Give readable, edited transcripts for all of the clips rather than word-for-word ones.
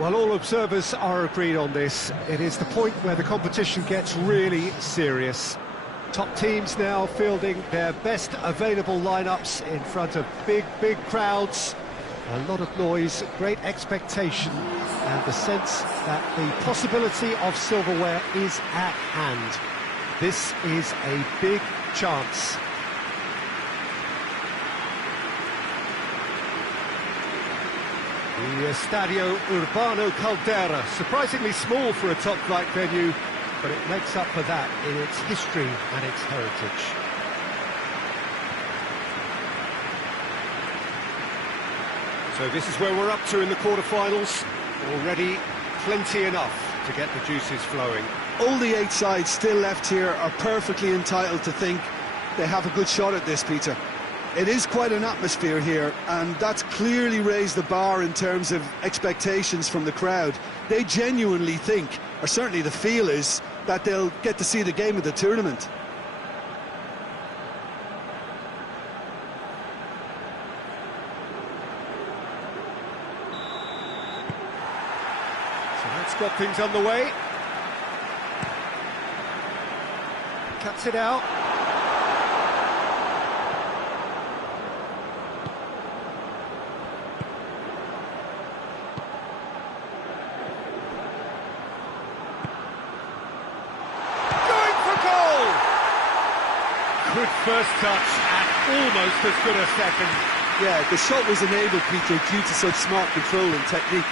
Well, all observers are agreed on this. It is the point where the competition gets really serious. Top teams now fielding their best available lineups in front of big crowds. A lot of noise, great expectation, and the sense that the possibility of silverware is at hand. This is a big chance. The Estadio Urbano Caldera, surprisingly small for a top-flight venue, but it makes up for that in its history and its heritage. So this is where we're up to in the quarter-finals. Already plenty enough to get the juices flowing. All the 8 sides still left here are perfectly entitled to think they have a good shot at this, Peter. It is quite an atmosphere here, and that's clearly raised the bar in terms of expectations from the crowd. They genuinely think, or certainly the feel is, that they'll get to see the game of the tournament. So that's got things underway. Cuts it out. Good first touch and almost as good a second. Yeah, the shot was enabled, Peter, due to such smart control and technique.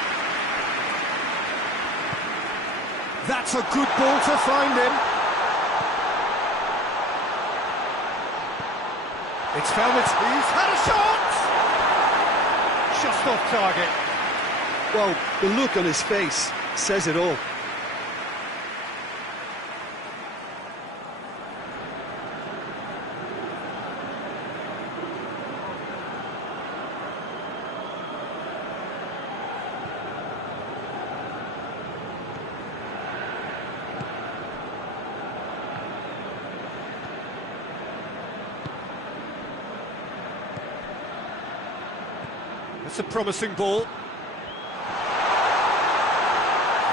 That's a good ball to find him. It's found its... He's had a shot! Just off target. Well, the look on his face says it all. That's a promising ball.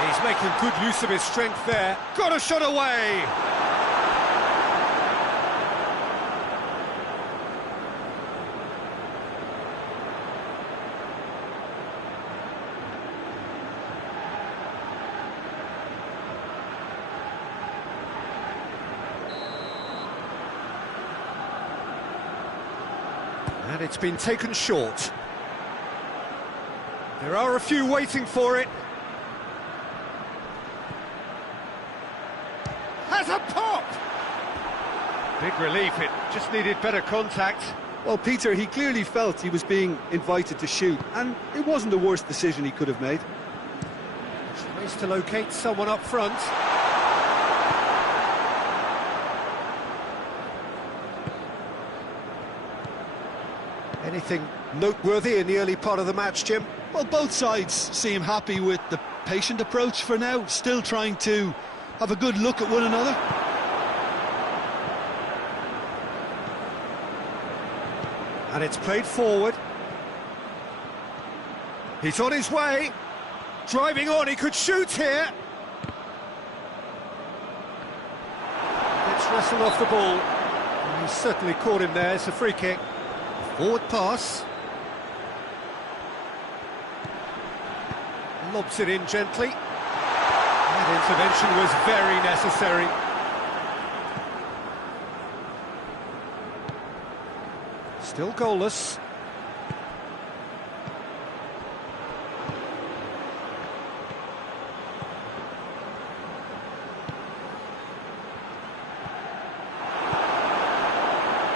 He's making good use of his strength there. Got a shot away! And it's been taken short. There are a few waiting for it. Has a pop! Big relief, it just needed better contact. Well, Peter, he clearly felt he was being invited to shoot, and it wasn't the worst decision he could have made. Tries to locate someone up front. Anything noteworthy in the early part of the match, Jim? Well, both sides seem happy with the patient approach for now, still trying to have a good look at one another. And it's played forward. He's on his way. Driving on, he could shoot here. Gets wrestled off the ball. And he's certainly caught him there, it's a free kick. Forward pass. Lobs it in gently. That intervention was very necessary. Still goalless.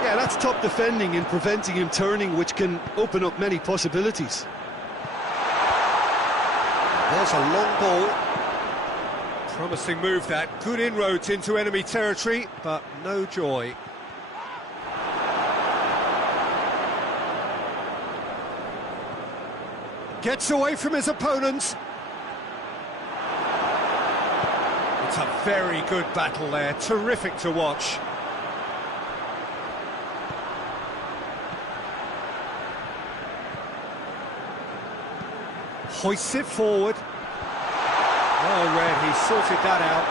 Yeah, that's top defending and preventing him turning, which can open up many possibilities. There's a long ball. Promising move that. Good inroads into enemy territory, but no joy. Gets away from his opponent. It's a very good battle there. Terrific to watch. Hoists it forward. Well read, he sorted that out.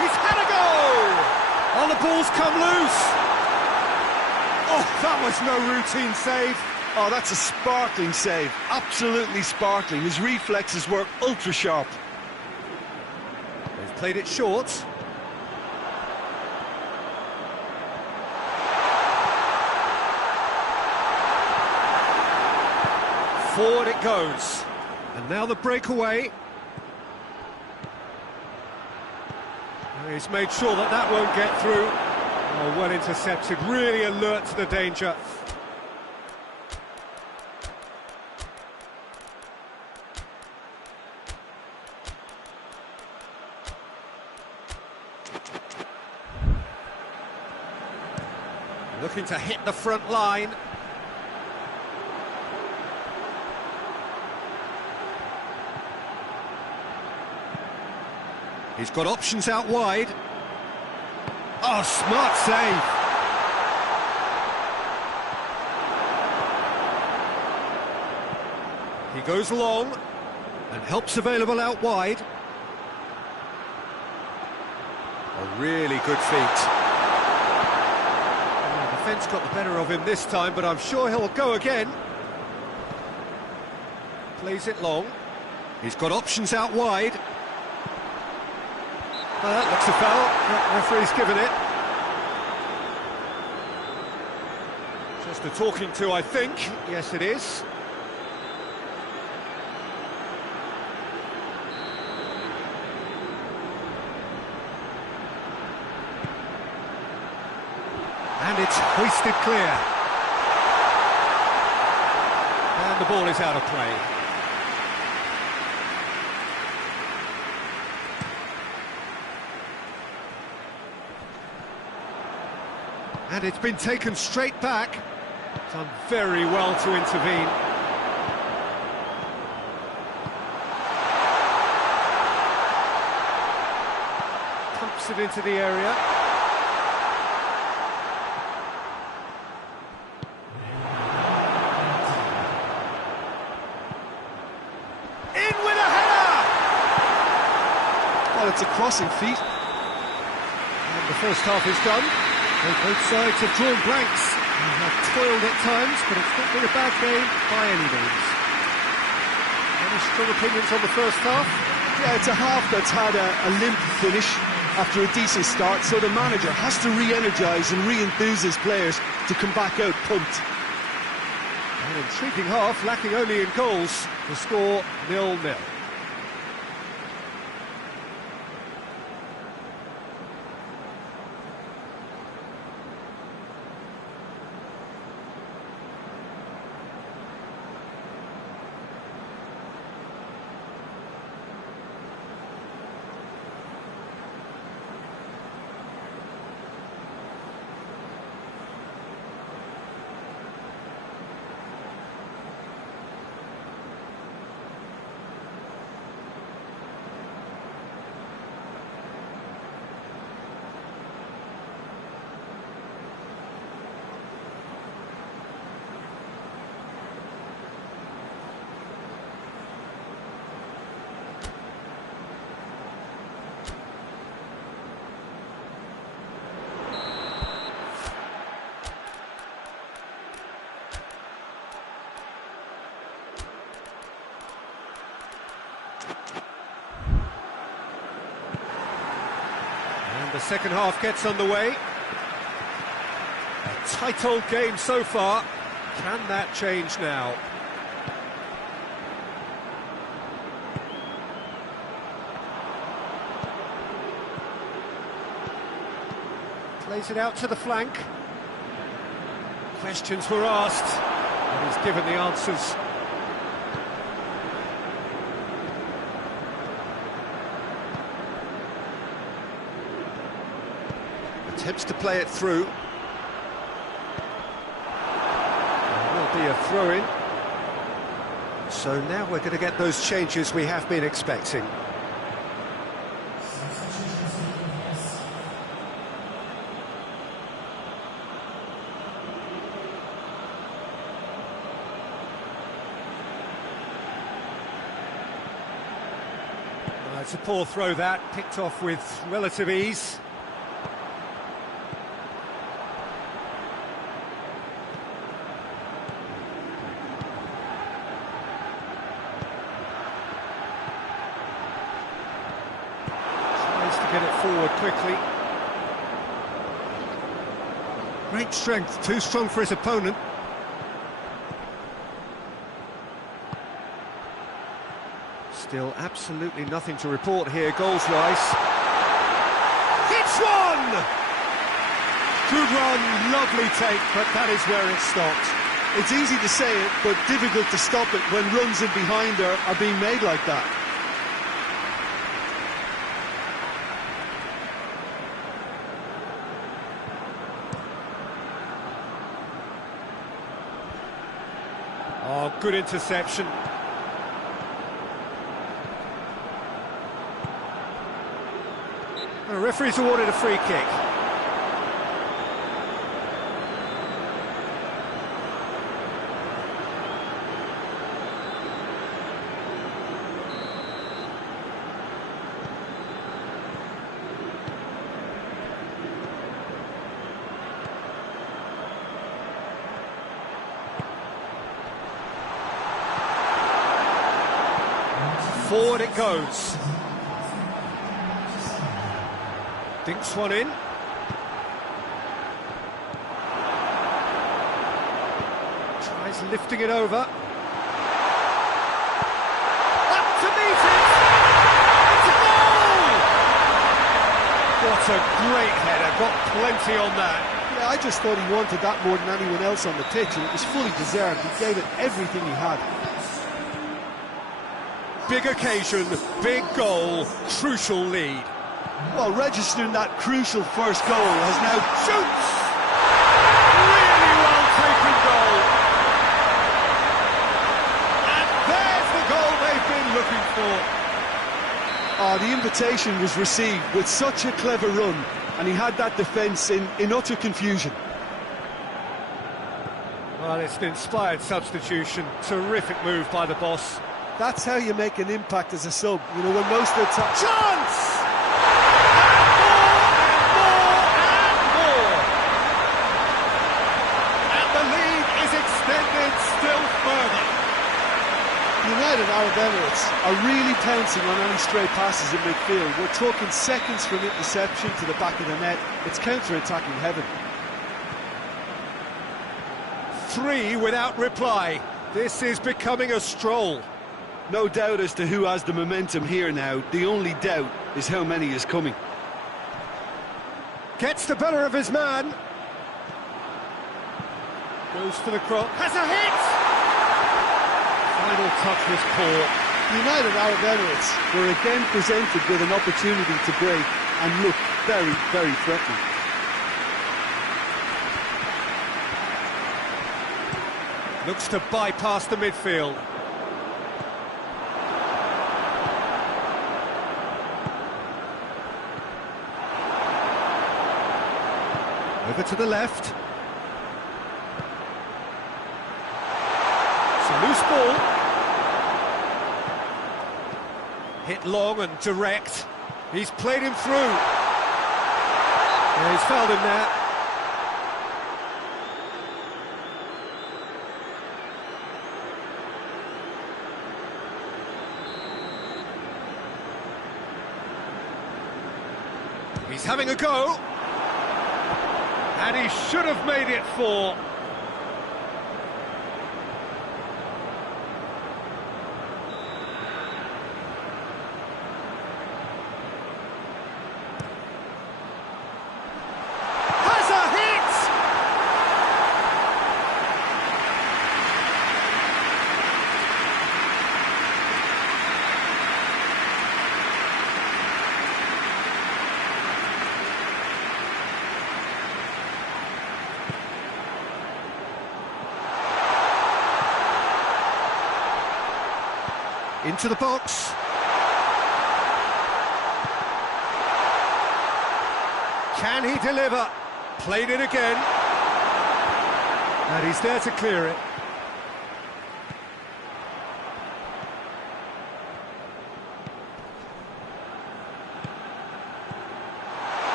He's had a go! Oh, the ball's come loose! Oh, that was no routine save. Oh, that's a sparkling save, absolutely sparkling. His reflexes were ultra sharp. They've played it short. Forward it goes. And now the breakaway. He's made sure that that won't get through. Oh, well intercepted, really alert to the danger. Looking to hit the front line. He's got options out wide. Oh, smart save. He goes long and helps available out wide. A really good feat. The defence got the better of him this time, but I'm sure he'll go again. Plays it long. He's got options out wide. Well, that looks a foul. The referee's given it. Just a talking to, I think. Yes, it is. And it's hoisted clear. And the ball is out of play. And it's been taken straight back. Done very well to intervene. Pumps it into the area. In with a header! Well, it's a crossing feat. And the first half is done. Both sides have drawn blanks and have toiled at times, but it's not been a bad game by any means. Any strong opinions on the first half? Yeah, it's a half that's had a limp finish after a decent start, so the manager has to re-energise and re-enthuse his players to come back out pumped. An intriguing half, lacking only in goals. The score 0-0. And the second half gets underway. A tight old game so far. Can that change now? Plays it out to the flank. Questions were asked, and he's given the answers. Attempts to play it through. There will be a throw-in. So now we're going to get those changes we have been expecting. It's a poor throw that, picked off with relative ease. Tries to get it forward quickly. Great strength, too strong for his opponent. Still absolutely nothing to report here, goals-wise. Hits one! Good run, lovely take, but that is where it stopped. It's easy to say it, but difficult to stop it when runs in behind are being made like that. Oh, good interception. The referee's awarded a free kick. Forward it goes. Dinks one in. Tries lifting it over. Up to meet it! It's a goal! What a great header, got plenty on that. Yeah, I just thought he wanted that more than anyone else on the pitch, and it was fully deserved. He gave it everything he had. Big occasion, big goal, crucial lead. Well, registering that crucial first goal has now... Shoots! Really well taken goal. And there's the goal they've been looking for. Oh, the invitation was received with such a clever run, and he had that defence in utter confusion. Well, it's an inspired substitution. Terrific move by the boss. That's how you make an impact as a sub. You know, when most of the time... Chance! Still further. United Arab Emirates are really pouncing on any stray passes in midfield. We're talking seconds from interception to the back of the net. It's counter-attacking heaven. 3 without reply. This is becoming a stroll. No doubt as to who has the momentum here now. The only doubt is how many is coming. Gets the better of his man. Goes for the cross. Has a hit! Final touch was poor. United Arab Emirates were again presented with an opportunity to break and look very, very threatening. Looks to bypass the midfield. Over to the left. Loose ball. Hit long and direct. He's played him through. Yeah, he's fouled him there. He's having a go. And he should have made it 4. Into the box. Can he deliver? Played it again. And he's there to clear it.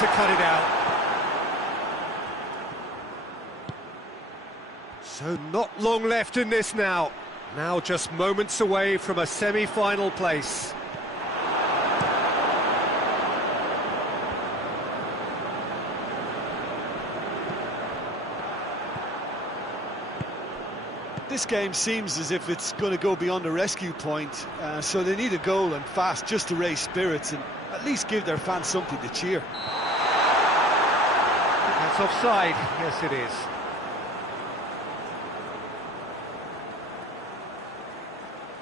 to cut it out. So not long left in this now. Now just moments away from a semi-final place. This game seems as if it's going to go beyond a rescue point, so they need a goal and fast just to raise spirits and at least give their fans something to cheer. That's offside. Yes, it is.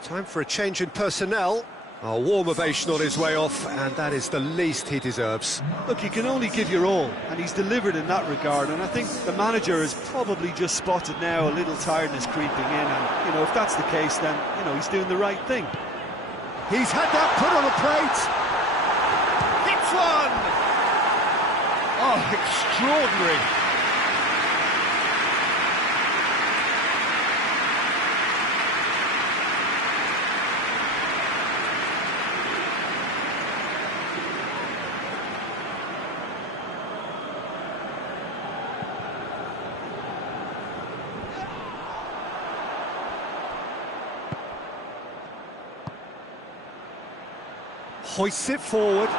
Time for a change in personnel. A warm ovation on his way off, and that is the least he deserves. Look, you can only give your all, and he's delivered in that regard, and I think the manager has probably just spotted now a little tiredness creeping in, and, if that's the case, then, he's doing the right thing. He's had that put on a plate. Hits one! Oh, extraordinary. Hoists it forward. The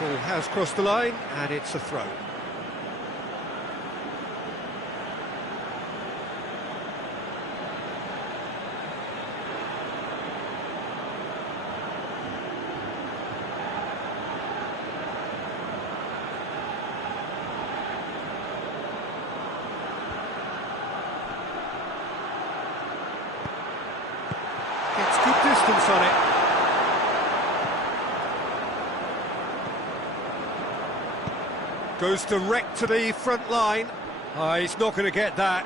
ball has crossed the line, and it's a throw. Gets good distance on it. Goes direct to the front line. He's not going to get that.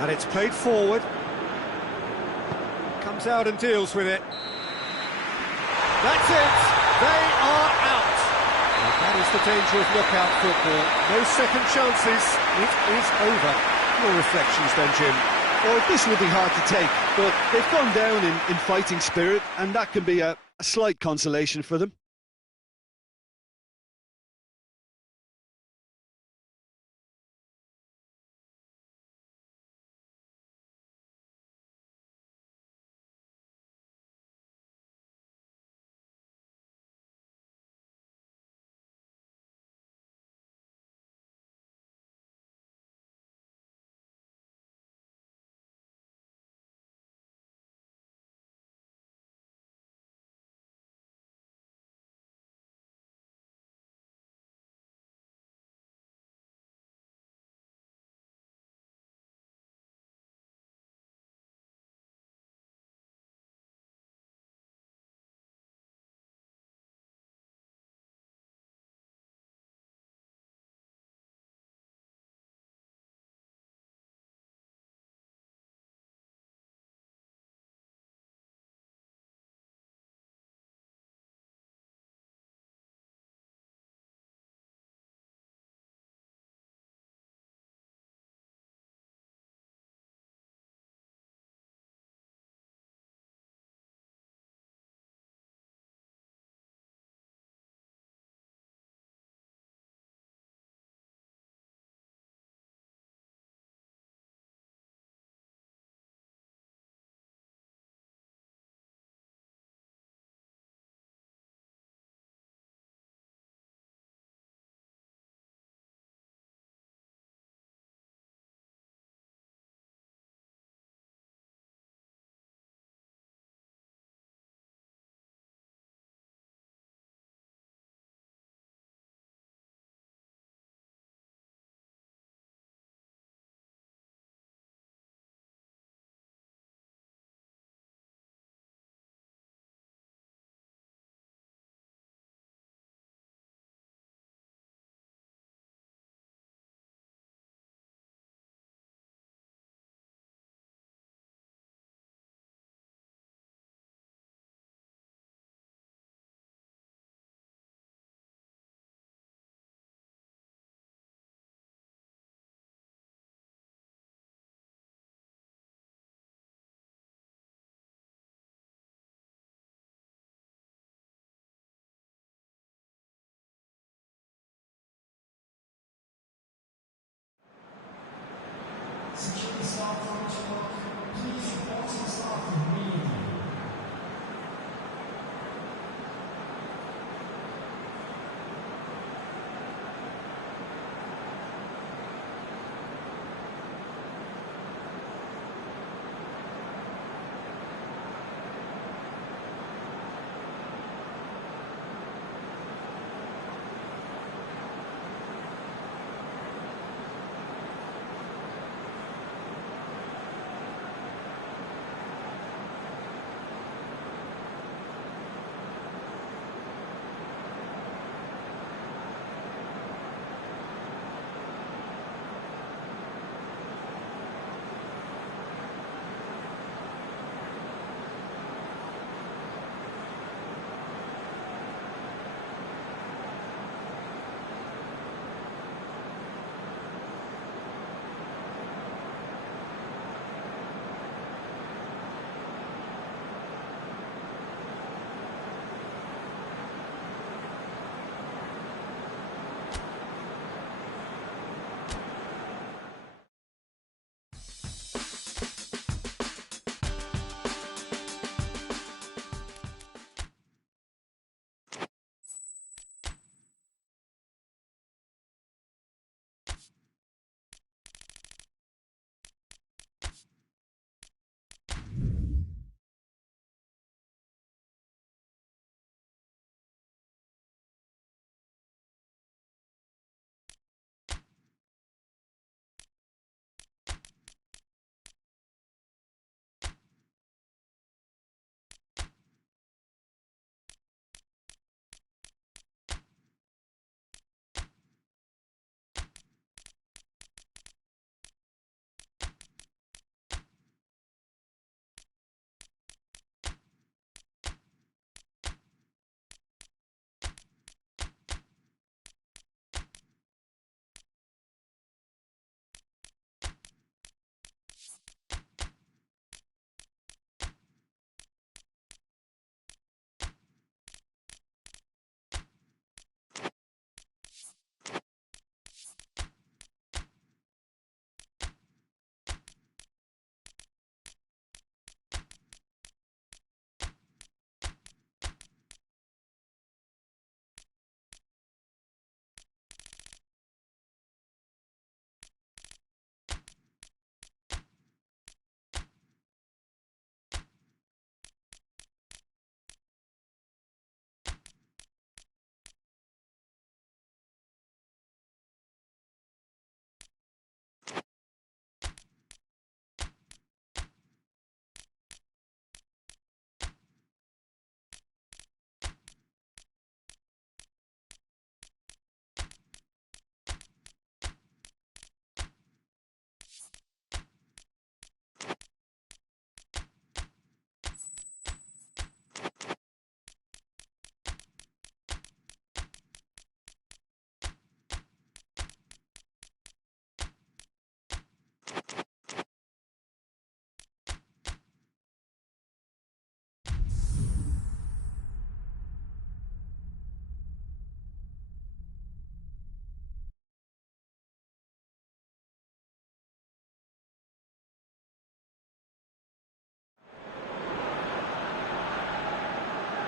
And it's played forward. Comes out and deals with it. That's it! They are out! And that is the danger of knockout football. No second chances. It is over. Your reflections then, Jim? Well, this will be hard to take, but they've gone down in fighting spirit, and that can be a slight consolation for them.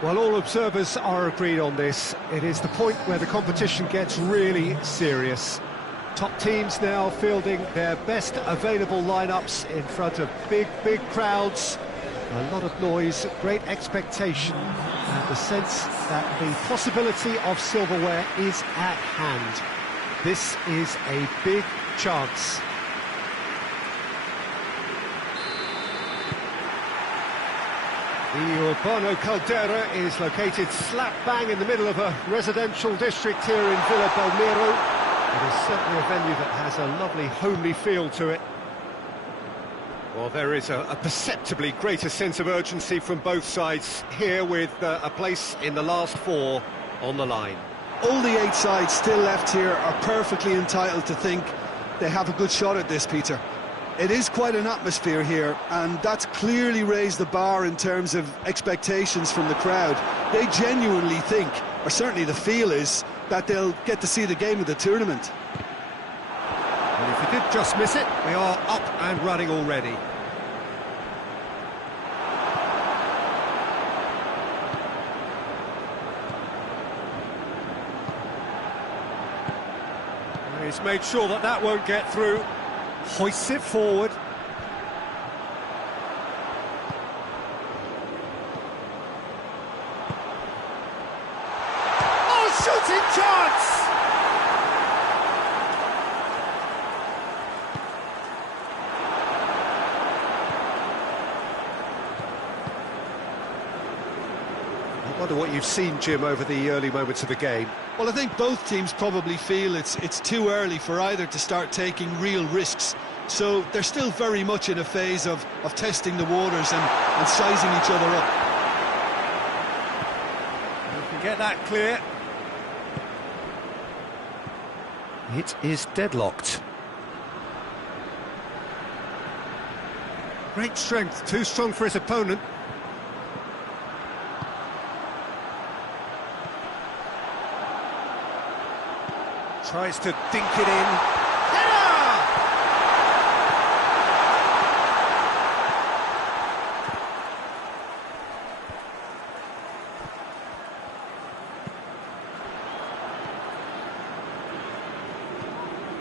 Well, all observers are agreed on this. It is the point where the competition gets really serious. Top teams now fielding their best available lineups in front of big crowds. A lot of noise, great expectation, and the sense that the possibility of silverware is at hand. This is a big chance. The Urbano Caldera is located slap bang in the middle of a residential district here in Villa Belmiro. It is certainly a venue that has a lovely homely feel to it. Well, there is a perceptibly greater sense of urgency from both sides here, with a place in the last four on the line. All the 8 sides still left here are perfectly entitled to think they have a good shot at this, Peter. It is quite an atmosphere here, and that's clearly raised the bar in terms of expectations from the crowd. They genuinely think, or certainly the feel is, that they'll get to see the game of the tournament. And if you did just miss it, we are up and running already. He's made sure that that won't get through. Hoists it forward. Oh, shooting chance! I wonder what you've seen, Jim, over the early moments of the game. Well, I think both teams probably feel it's too early for either to start taking real risks. So they're still very much in a phase of testing the waters and sizing each other up. We can get that clear. It is deadlocked. Great strength, too strong for his opponent. Tries to dink it in. Header!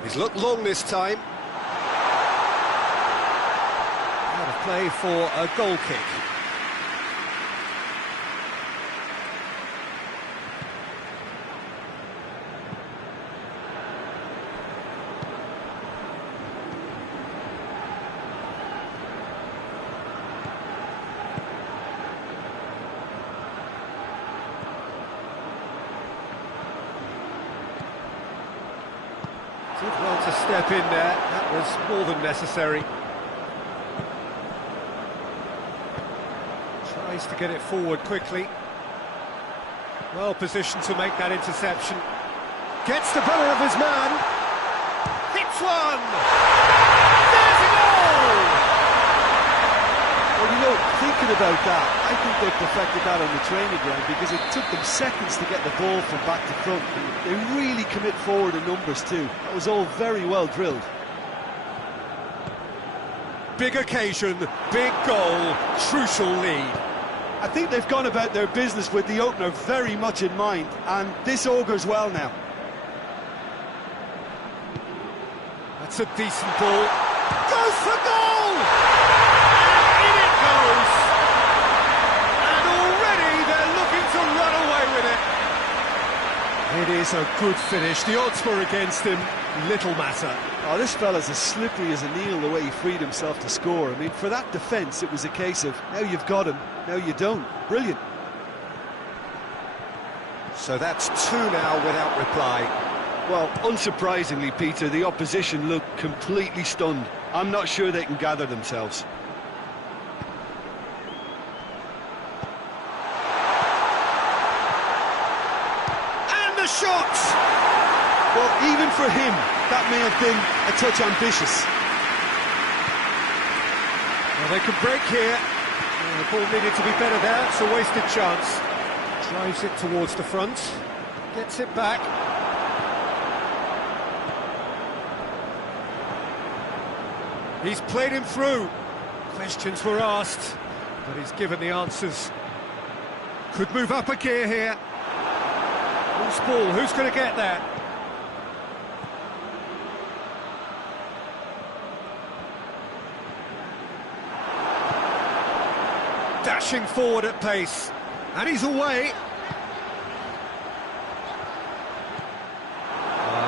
He's looked long this time. Out of play for a goal kick. Did well to step in there, that was more than necessary. Tries to get it forward quickly. Well positioned to make that interception. Gets the better of his man. Hits one! There's a goal! Well, you know, thinking about that, I think they perfected that on the training ground because it took them seconds to get the ball from back to front. They really commit forward in numbers too. That was all very well drilled. Big occasion, big goal, crucial lead. I think they've gone about their business with the opener very much in mind, and this augurs well now. That's a decent ball. Goes for goal! And in it goes! And already they're looking to run away with it. It is a good finish. The odds were against him. Little matter. Oh, this fella's as slippery as a needle the way he freed himself to score. I mean, for that defence, it was a case of, now you've got him, now you don't. Brilliant. So that's two now without reply. Well, unsurprisingly, Peter, the opposition look completely stunned. I'm not sure they can gather themselves. And the shot! Well, even for him, that may have been a touch ambitious. Well, they can break here. The ball needed to be better there. It's a wasted chance. Drives it towards the front. Gets it back. He's played him through. Questions were asked, but he's given the answers. Could move up a gear here. Loose ball, who's going to get there? Dashing forward at pace, and he's away.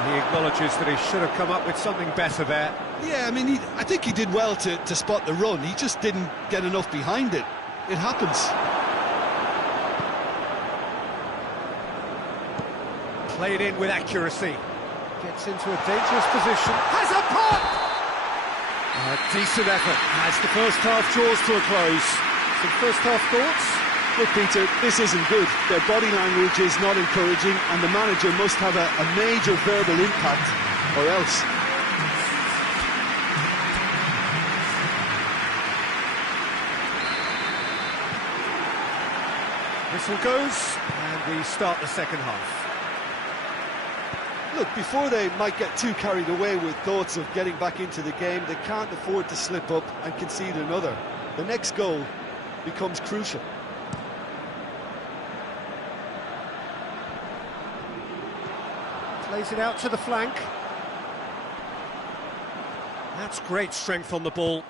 He acknowledges that he should have come up with something better there. Yeah, I mean, I think he did well to spot the run. He just didn't get enough behind it. It happens. Played in with accuracy. Gets into a dangerous position. Has a pop! A decent effort as the first half draws to a close. Some first half thoughts? Look, Peter, this isn't good. Their body language is not encouraging, and the manager must have a major verbal impact, or else. Whistle goes, and we start the second half. Look, before they might get too carried away with thoughts of getting back into the game, they can't afford to slip up and concede another. The next goal becomes crucial. Plays it out to the flank. That's great strength on the ball.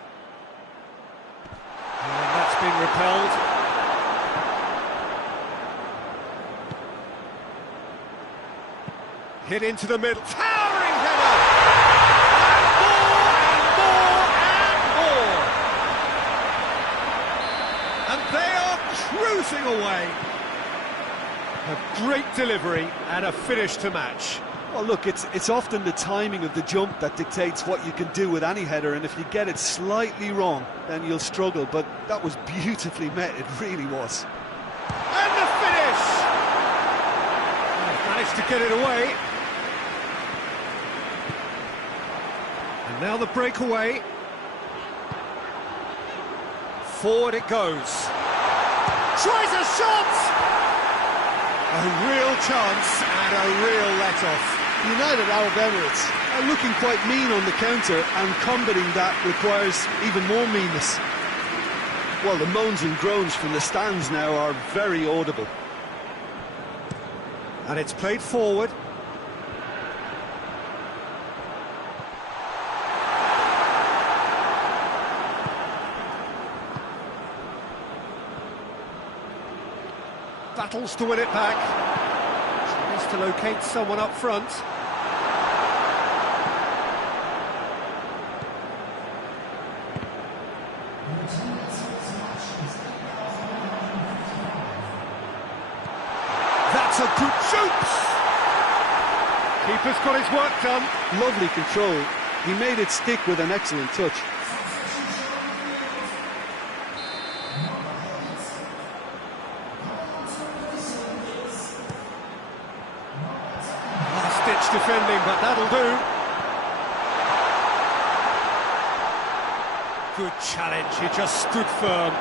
And that's been repelled. Hit into the middle, towering header! And more, and more, and more! And they are cruising away. A great delivery and a finish to match. Well, look, it's often the timing of the jump that dictates what you can do with any header, and if you get it slightly wrong, then you'll struggle, but that was beautifully met, it really was. And the finish! Managed to get it away. And now the breakaway. Forward it goes. Tries a shot! A real chance and a real let-off. United Arab Emirates are looking quite mean on the counter, and combating that requires even more meanness. Well, the moans and groans from the stands now are very audible. And it's played forward. Battles to win it back. Tries to locate someone up front. That's a good shoot! Keeper's got his work done. Lovely control. He made it stick with an excellent touch. Last-ditch defending, but that'll do. Good challenge, he just stood firm.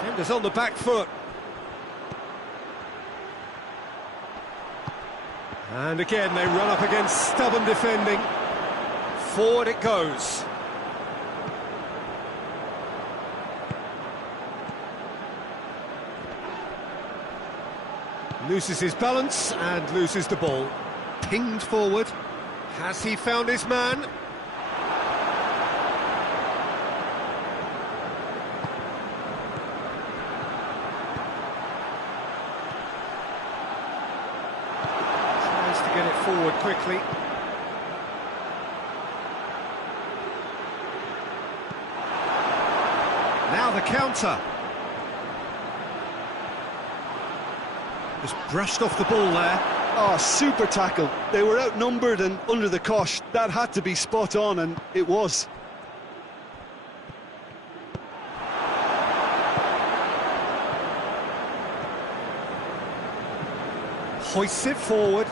Defender's on the back foot. And again, they run up against stubborn defending. Forward it goes. Loses his balance and loses the ball. Pinged forward. Has he found his man? Get it forward quickly. Now the counter. Just brushed off the ball there. Oh, super tackle. They were outnumbered and under the cosh. That had to be spot on, and it was. Hoists it forward.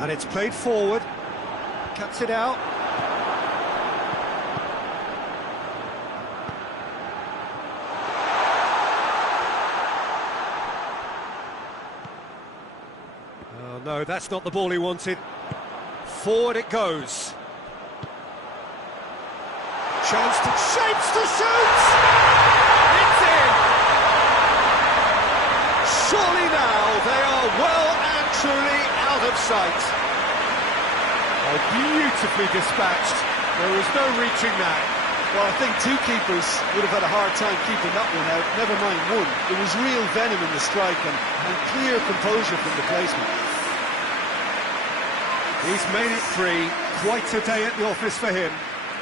And it's played forward. Cuts it out. Oh no, that's not the ball he wanted. Forward it goes. Chance to shapes to shoot! It's in! Surely now they are well and truly out of sight. Oh, beautifully dispatched. There was no reaching that. Well, I think two keepers would have had a hard time keeping that one out, never mind one. There was real venom in the strike and clear composure from the placement. He's made it three. Quite a day at the office for him.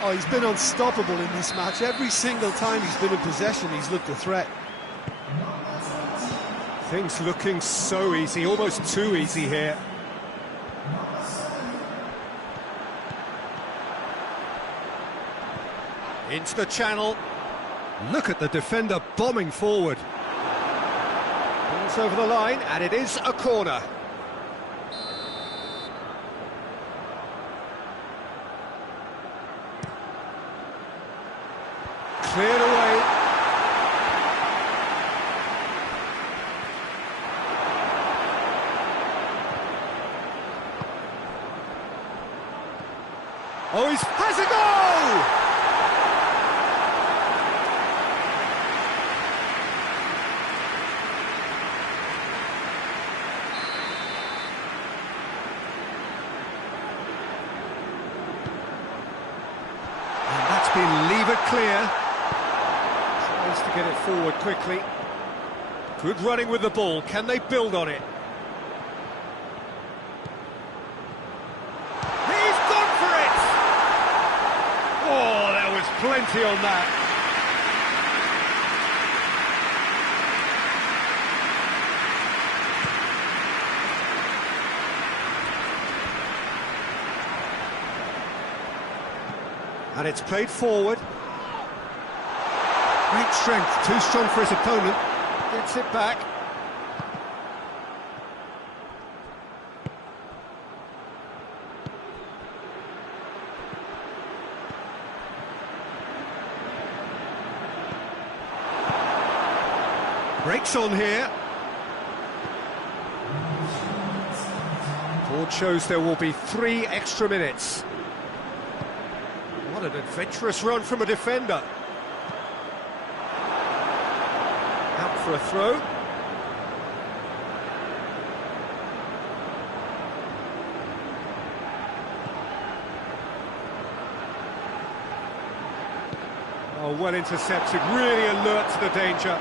Oh, he's been unstoppable in this match. Every single time he's been in possession, he's looked a threat. Things looking so easy, almost too easy here. Into the channel. Look at the defender bombing forward. Ball's over the line, and it is a corner. Cleared away. Oh, he has a goal! And that's been levered clear. Tries to get it forward quickly. Good running with the ball. Can they build on it? Oh, there was plenty on that. And it's played forward. Great strength, too strong for his opponent. Gets it back. Breaks on here. Board shows there will be 3 extra minutes. What an adventurous run from a defender. Out for a throw. Oh, well intercepted, really alert to the danger.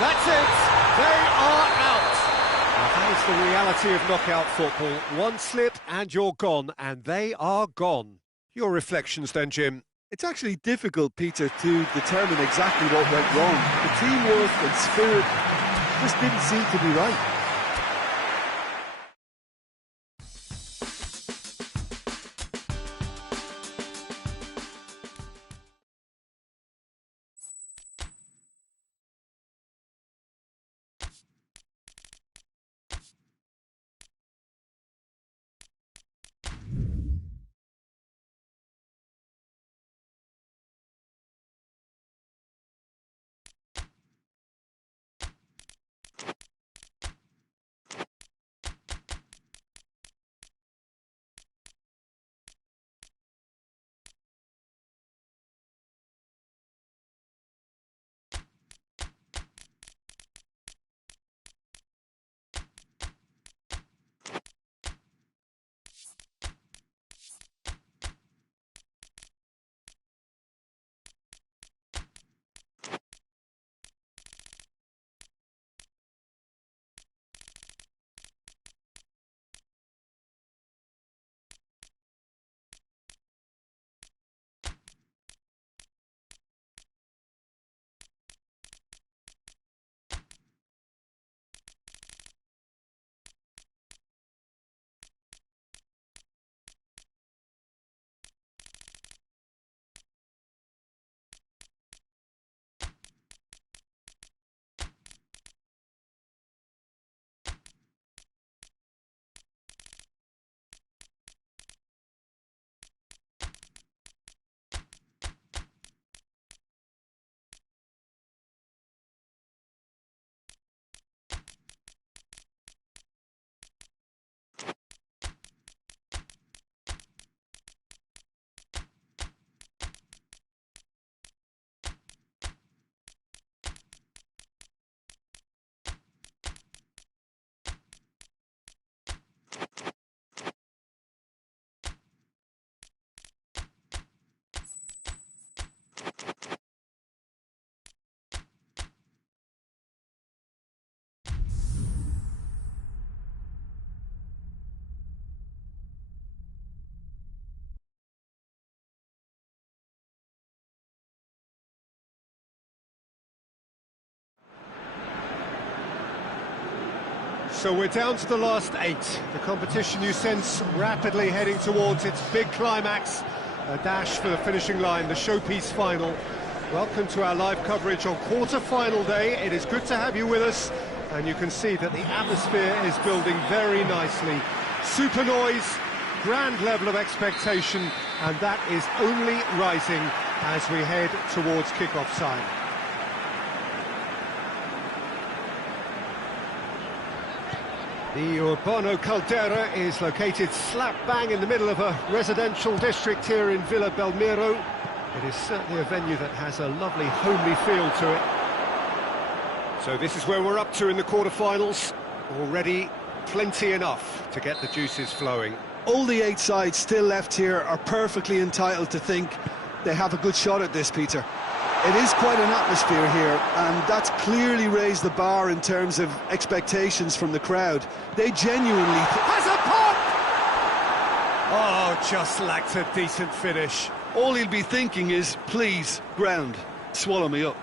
That's it! They are out! Now, that is the reality of knockout football. One slip and you're gone, and they are gone. Your reflections then, Jim? It's actually difficult, Peter, to determine exactly what went wrong. The teamwork and spirit just didn't seem to be right. So we're down to the last 8. The competition, you sense, rapidly heading towards its big climax. A dash for the finishing line, the showpiece final. Welcome to our live coverage on quarter-final day. It is good to have you with us, and you can see that the atmosphere is building very nicely. Super noise, grand level of expectation, and that is only rising as we head towards kick-off time. The Urbano Caldera is located slap bang in the middle of a residential district here in Villa Belmiro. It is certainly a venue that has a lovely homely feel to it. So this is where we're up to in the quarter-finals. Already plenty enough to get the juices flowing. All the 8 sides still left here are perfectly entitled to think they have a good shot at this, Peter. It is quite an atmosphere here, and that's clearly raised the bar in terms of expectations from the crowd. They genuinely... Has a pop! Oh, just lacked a decent finish. All he'll be thinking is, please, ground, swallow me up.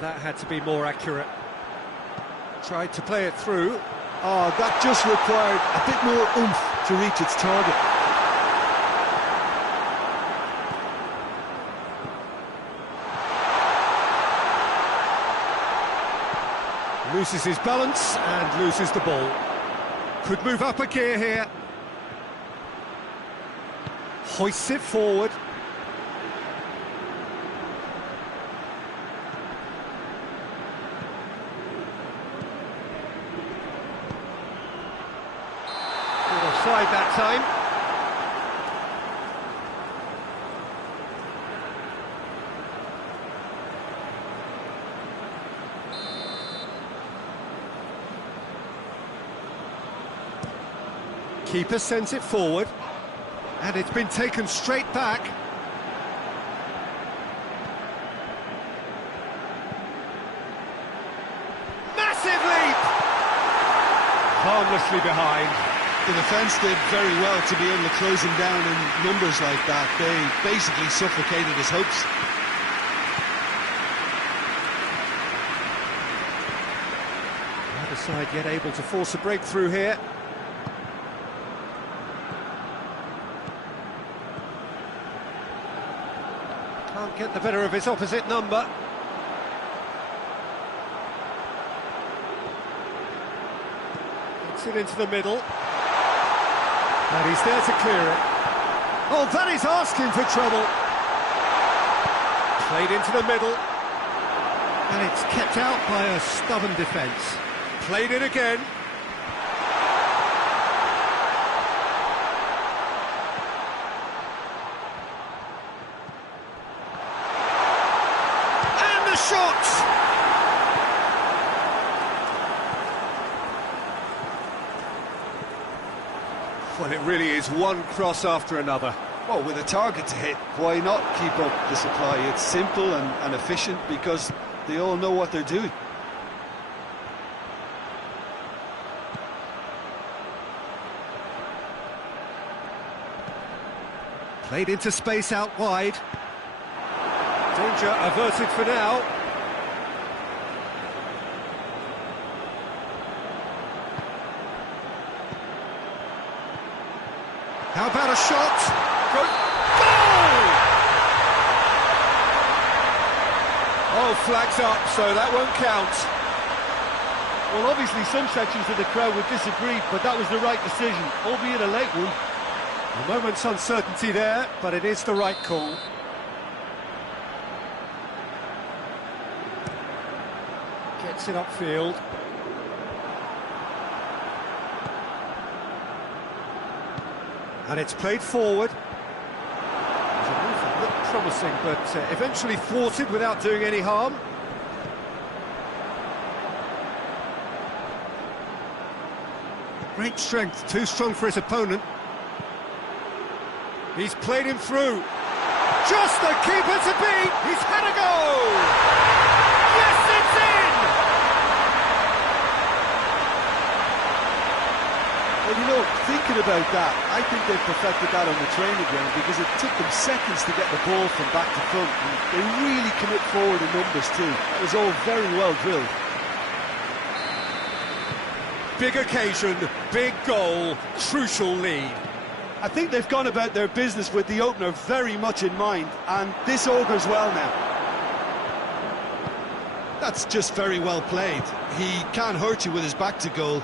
That had to be more accurate. Tried to play it through. Oh, that just required a bit more oomph to reach its target. Loses his balance and loses the ball. Could move up a gear here. Hoists it forward. Offside that time. Keeper sends it forward, and it's been taken straight back. Massive leap! Harmlessly behind. The defence did very well to be able to close him down in numbers like that. They basically suffocated his hopes. Neither side yet able to force a breakthrough here. Can't get the better of his opposite number. Gets it into the middle. And he's there to clear it. Oh, that is asking for trouble. Played into the middle. And it's kept out by a stubborn defence. Played it again. And the shot! Well, it really is one cross after another. Well, with a target to hit, why not keep up the supply? It's simple and efficient because they all know what they're doing. Played into space out wide. Danger averted for now. How about a shot? Goal! Oh, flags up, so that won't count. Well, obviously some sections of the crowd would disagree, but that was the right decision, albeit a late one. A moment's uncertainty there, but it is the right call. Gets it upfield. And it's played forward. The move looked promising, but eventually thwarted without doing any harm. Great strength, too strong for his opponent. He's played him through. Just the keeper to beat. He's had a go. Yes, it's in. Well, you know, thinking about that, I think they've perfected that on the training ground because it took them seconds to get the ball from back to front, and they really commit forward in numbers too. That was all very well drilled. Big occasion, big goal, crucial lead. I think they've gone about their business with the opener very much in mind, and this augurs well now. That's just very well played. He can't hurt you with his back to goal,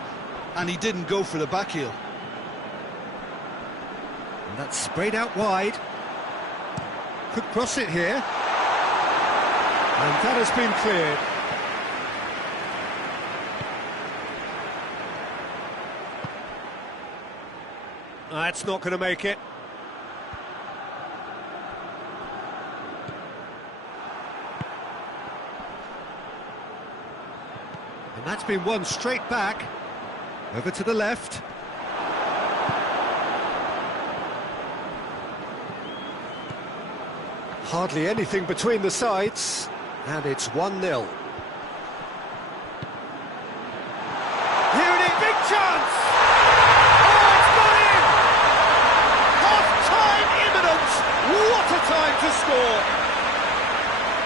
and he didn't go for the back heel. And that's sprayed out wide. Could cross it here. And that has been cleared. That's not going to make it. And that's been won straight back. Over to the left. Hardly anything between the sides. And it's 1-0. Here it is, big chance! Oh, it's got in! Half-time imminent! What a time to score!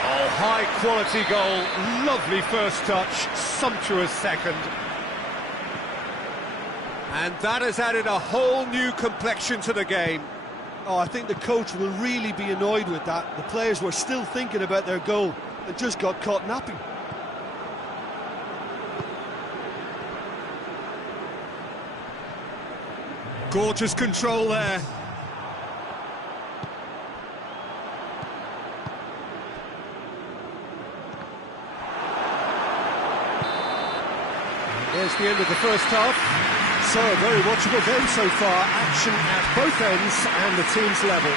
Oh, high-quality goal, lovely first touch, sumptuous second. And that has added a whole new complexion to the game. Oh, I think the coach will really be annoyed with that. The players were still thinking about their goal and just got caught napping. Gorgeous control there. There's the end of the first half. So, a very watchable game so far. Action at both ends and the team's level.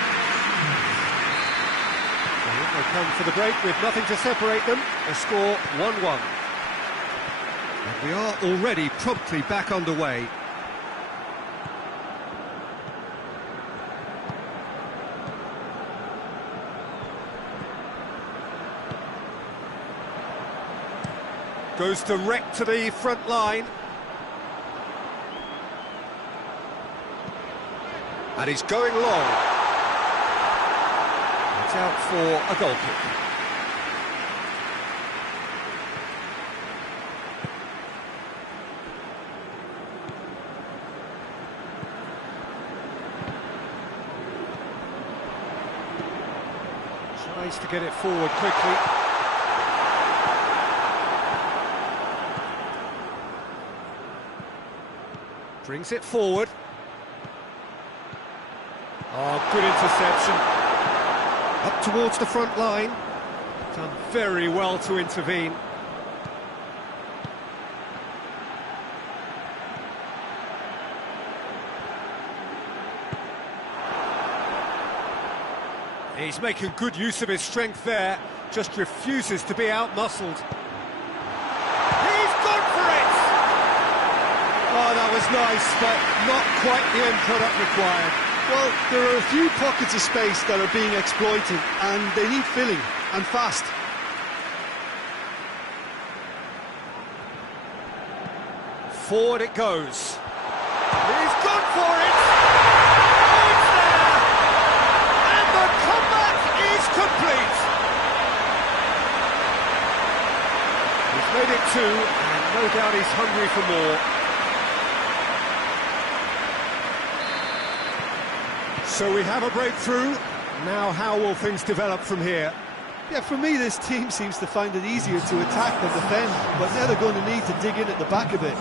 And they come for the break with nothing to separate them. A score 1-1. And we are already promptly back underway. Goes direct to the front line. And he's going long. It's out for a goal kick. Tries to get it forward quickly. Brings it forward. Oh, good interception. Up towards the front line. Done very well to intervene. He's making good use of his strength there. Just refuses to be out-muscled. He's gone for it! Oh, that was nice, but not quite the end product required. Well, there are a few pockets of space that are being exploited, and they need filling, and fast. Forward it goes. He's gone for it! Oh, it's there! And the comeback is complete! He's made it two, and no doubt he's hungry for more. So we have a breakthrough. Now how will things develop from here? Yeah, for me, this team seems to find it easier to attack than defend, but now they're going to need to dig in at the back a bit.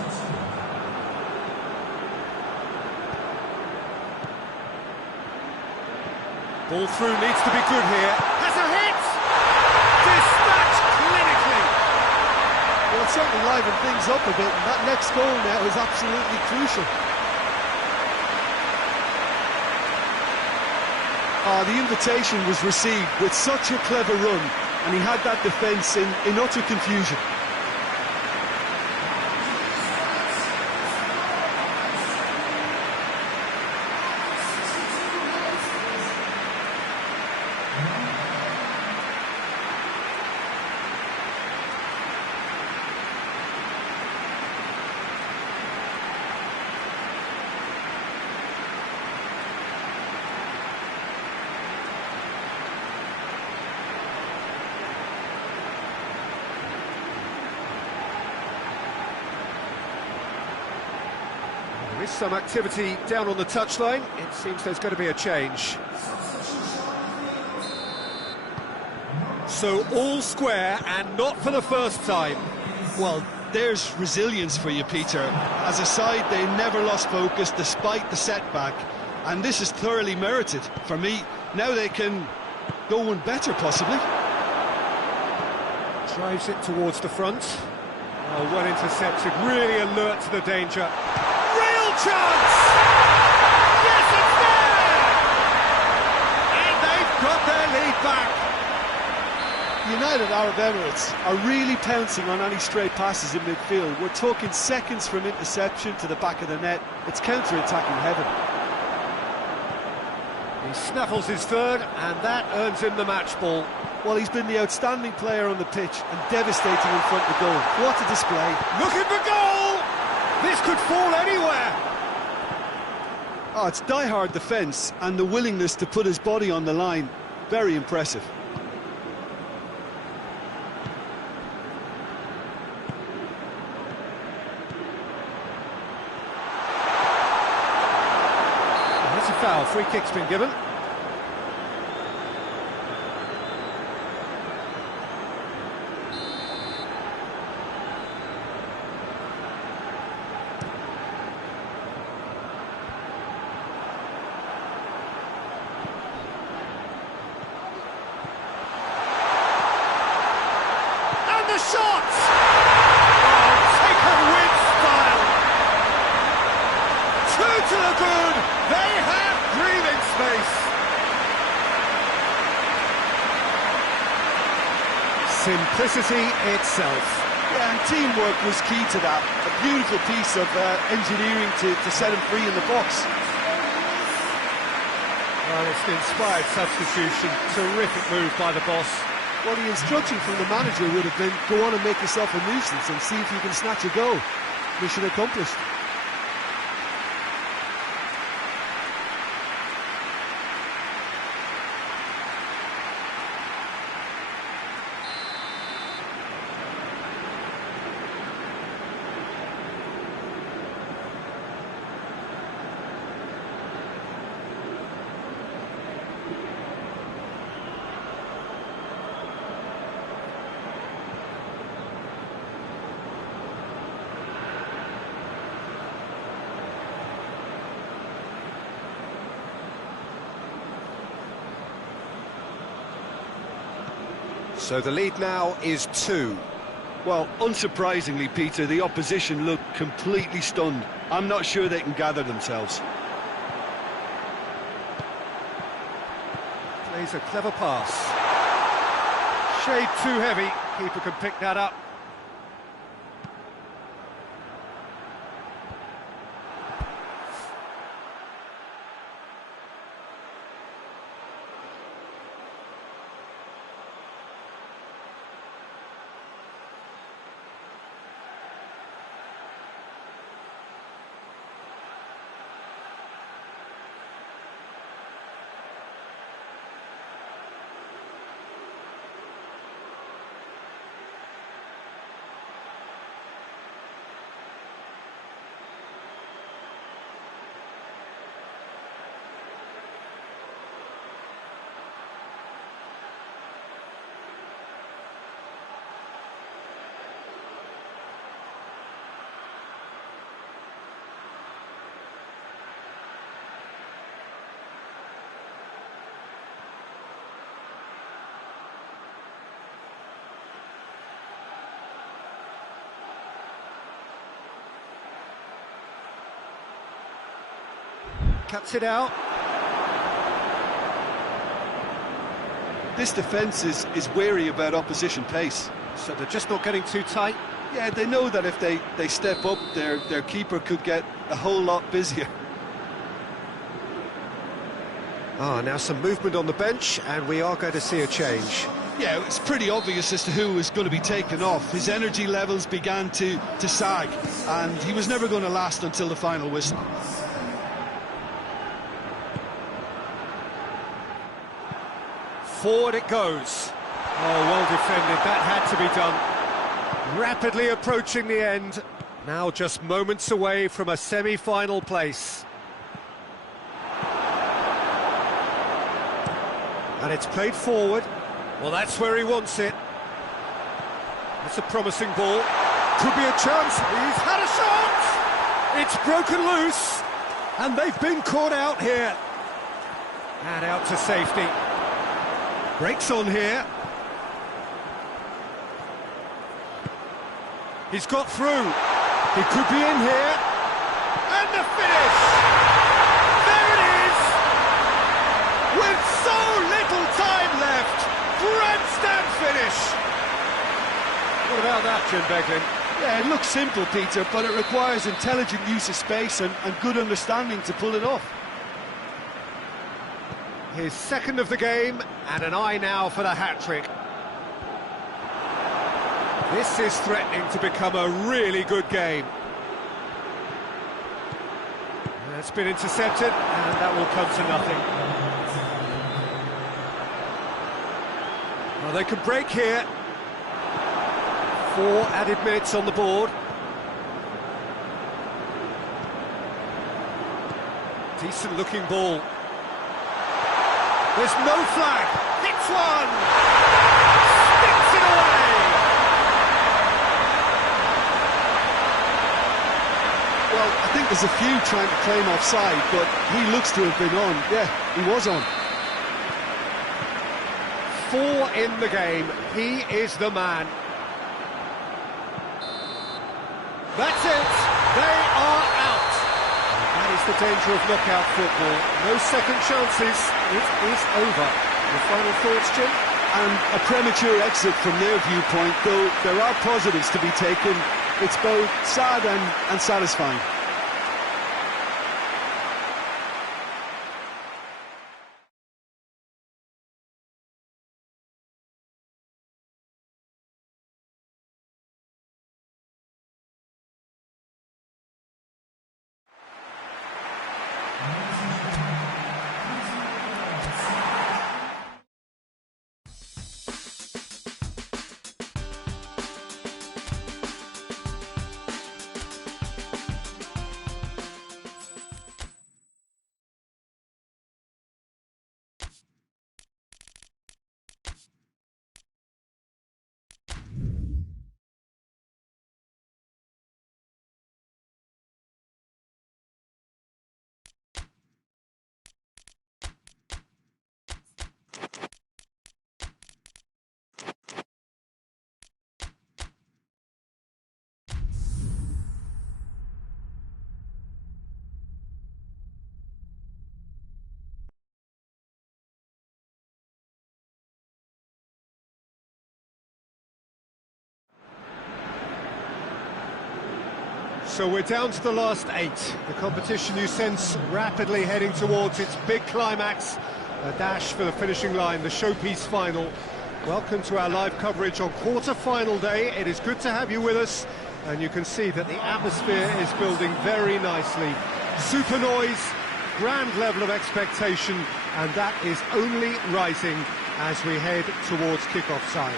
Ball through needs to be good here. Has a hit! Dispatched clinically! Well, it's certainly livened things up a bit, and that next goal now is absolutely crucial. The invitation was received with such a clever run, and he had that defence in utter confusion. There is some activity down on the touchline. It seems there's going to be a change. So all square, and not for the first time. Well, there's resilience for you, Peter. As a side, they never lost focus despite the setback. And this is thoroughly merited for me. Now they can go one better, possibly. Drives it towards the front. Oh, well intercepted, really alert to the danger. Real chance! Yes, it's there! And they've got their lead back. United Arab Emirates are really pouncing on any stray passes in midfield. We're talking seconds from interception to the back of the net. It's counter-attacking heaven. He snaffles his third, and that earns him the match ball. Well, he's been the outstanding player on the pitch and devastating in front of goal. What a display. Looking for goal! This could fall anywhere. Oh, it's die-hard defence and the willingness to put his body on the line. Very impressive. That's a foul. Free kick's been given. Shot! Oh, taken with style. Two to the good. They have breathing space. Simplicity itself. Yeah, and teamwork was key to that. A beautiful piece of engineering to set him free in the box. Well, it's an inspired substitution. Terrific move by the boss. Well, the instruction from the manager would have been, go on and make yourself a nuisance and see if you can snatch a goal. Mission accomplished. So the lead now is 2. Well, unsurprisingly, Peter, the opposition look completely stunned. I'm not sure they can gather themselves. Plays a clever pass. Shade too heavy. Keeper can pick that up. Cuts it out. This defence is wary about opposition pace. So they're just not getting too tight. Yeah, they know that if they step up, their keeper could get a whole lot busier. Now some movement on the bench, and we are going to see a change. Yeah, it's pretty obvious as to who was going to be taken off. His energy levels began to sag, and he was never going to last until the final whistle. Forward it goes. Oh, well defended. That had to be done. Rapidly approaching the end. Now just moments away from a semi-final place. And it's played forward. Well, that's where he wants it. That's a promising ball. Could be a chance. He's had a shot! It's broken loose. And they've been caught out here. And out to safety. Breaks on here. He's got through. He could be in here. And the finish! There it is! With so little time left, grandstand finish! What about that, Jim Beglin? Yeah, it looks simple, Peter, but it requires intelligent use of space and good understanding to pull it off. His second of the game, and an eye now for the hat-trick. This is threatening to become a really good game. That's been intercepted, and that will come to nothing. Well, they could break here. 4 added minutes on the board. Decent looking ball. There's no flag. Hits one! Sticks it away! Well, I think there's a few trying to claim offside, but he looks to have been on. Yeah, he was on. 4 in the game. He is the man. That's it. They are out. And that is the danger of knockout football. No second chances. It is over. Your final thoughts, Jim? And a premature exit from their viewpoint, though there are positives to be taken. It's both sad and satisfying. So we're down to the last 8. The competition you sense rapidly heading towards its big climax. A dash for the finishing line, the showpiece final. Welcome to our live coverage on quarter-final day. It is good to have you with us. And you can see that the atmosphere is building very nicely. Super noise, grand level of expectation, and that is only rising as we head towards kick-off time.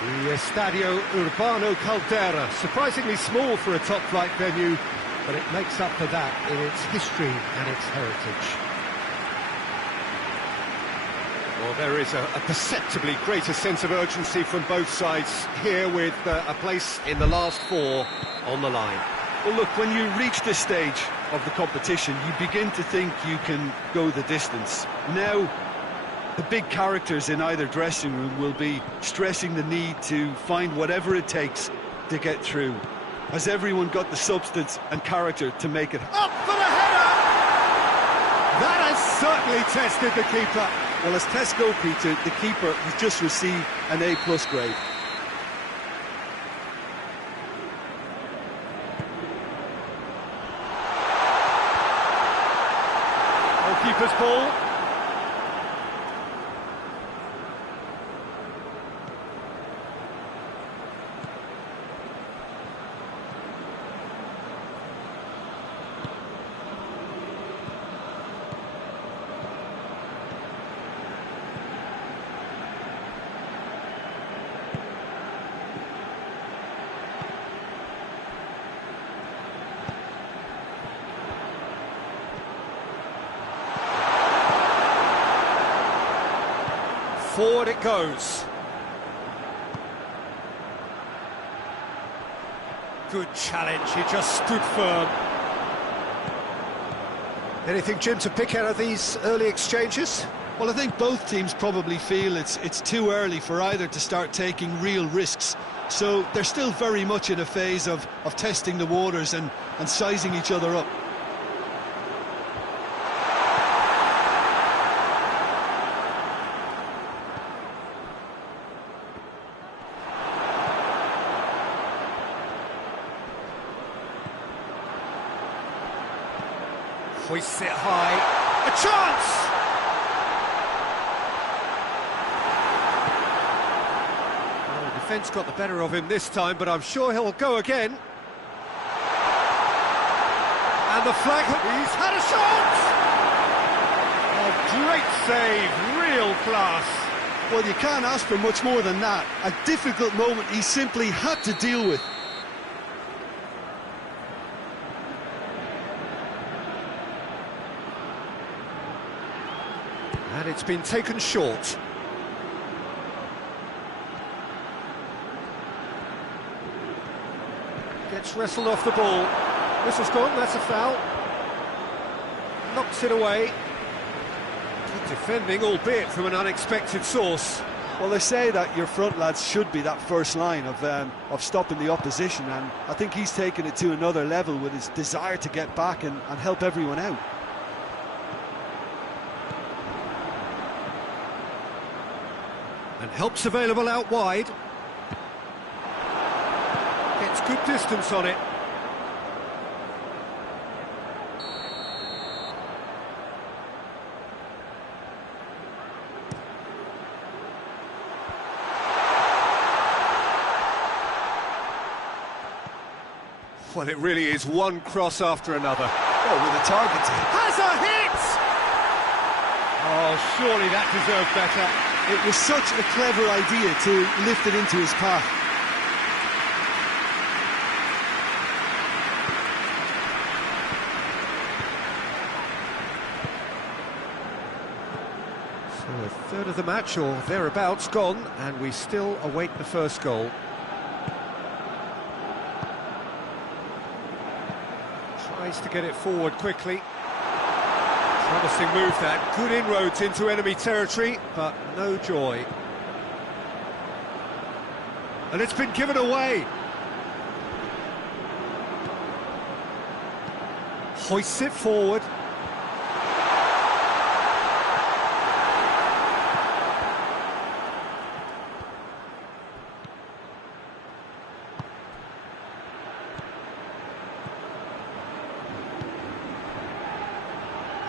The Estadio Urbano Caldera, surprisingly small for a top-flight venue, but it makes up for that in its history and its heritage. Well, there is a perceptibly greater sense of urgency from both sides here, with a place in the last 4 on the line. Well, look, when you reach this stage of the competition, you begin to think you can go the distance. Now, the big characters in either dressing room will be stressing the need to find whatever it takes to get through. Has everyone got the substance and character to make it? Up for the header! That has certainly tested the keeper. Well, as tests go, Peter, the keeper has just received an A+ grade. Goalkeeper's ball. Forward it goes. Good challenge, he just stood firm. Anything, Jim, to pick out of these early exchanges? Well, I think both teams probably feel it's too early for either to start taking real risks. So they're still very much in a phase of testing the waters and sizing each other up. Hoists it high. A chance! Well, the defence got the better of him this time, but I'm sure he'll go again. And the flag... He's had a shot! A great save, real class. Well, you can't ask for much more than that. A difficult moment he simply had to deal with. And it's been taken short. Gets wrestled off the ball. Whistle's gone, that's a foul. Knocks it away. Good defending, albeit from an unexpected source. Well, they say that your front lads should be that first line of stopping the opposition, and I think he's taken it to another level with his desire to get back and help everyone out. And help's available out wide. Gets good distance on it. Well, it really is one cross after another. Oh, with a target. Has a hit! Oh, surely that deserved better. It was such a clever idea to lift it into his path. So a third of the match, or thereabouts, gone, and we still await the first goal. Tries to get it forward quickly. Promising move that, good inroads into enemy territory, but no joy. And it's been given away. Hoists it forward.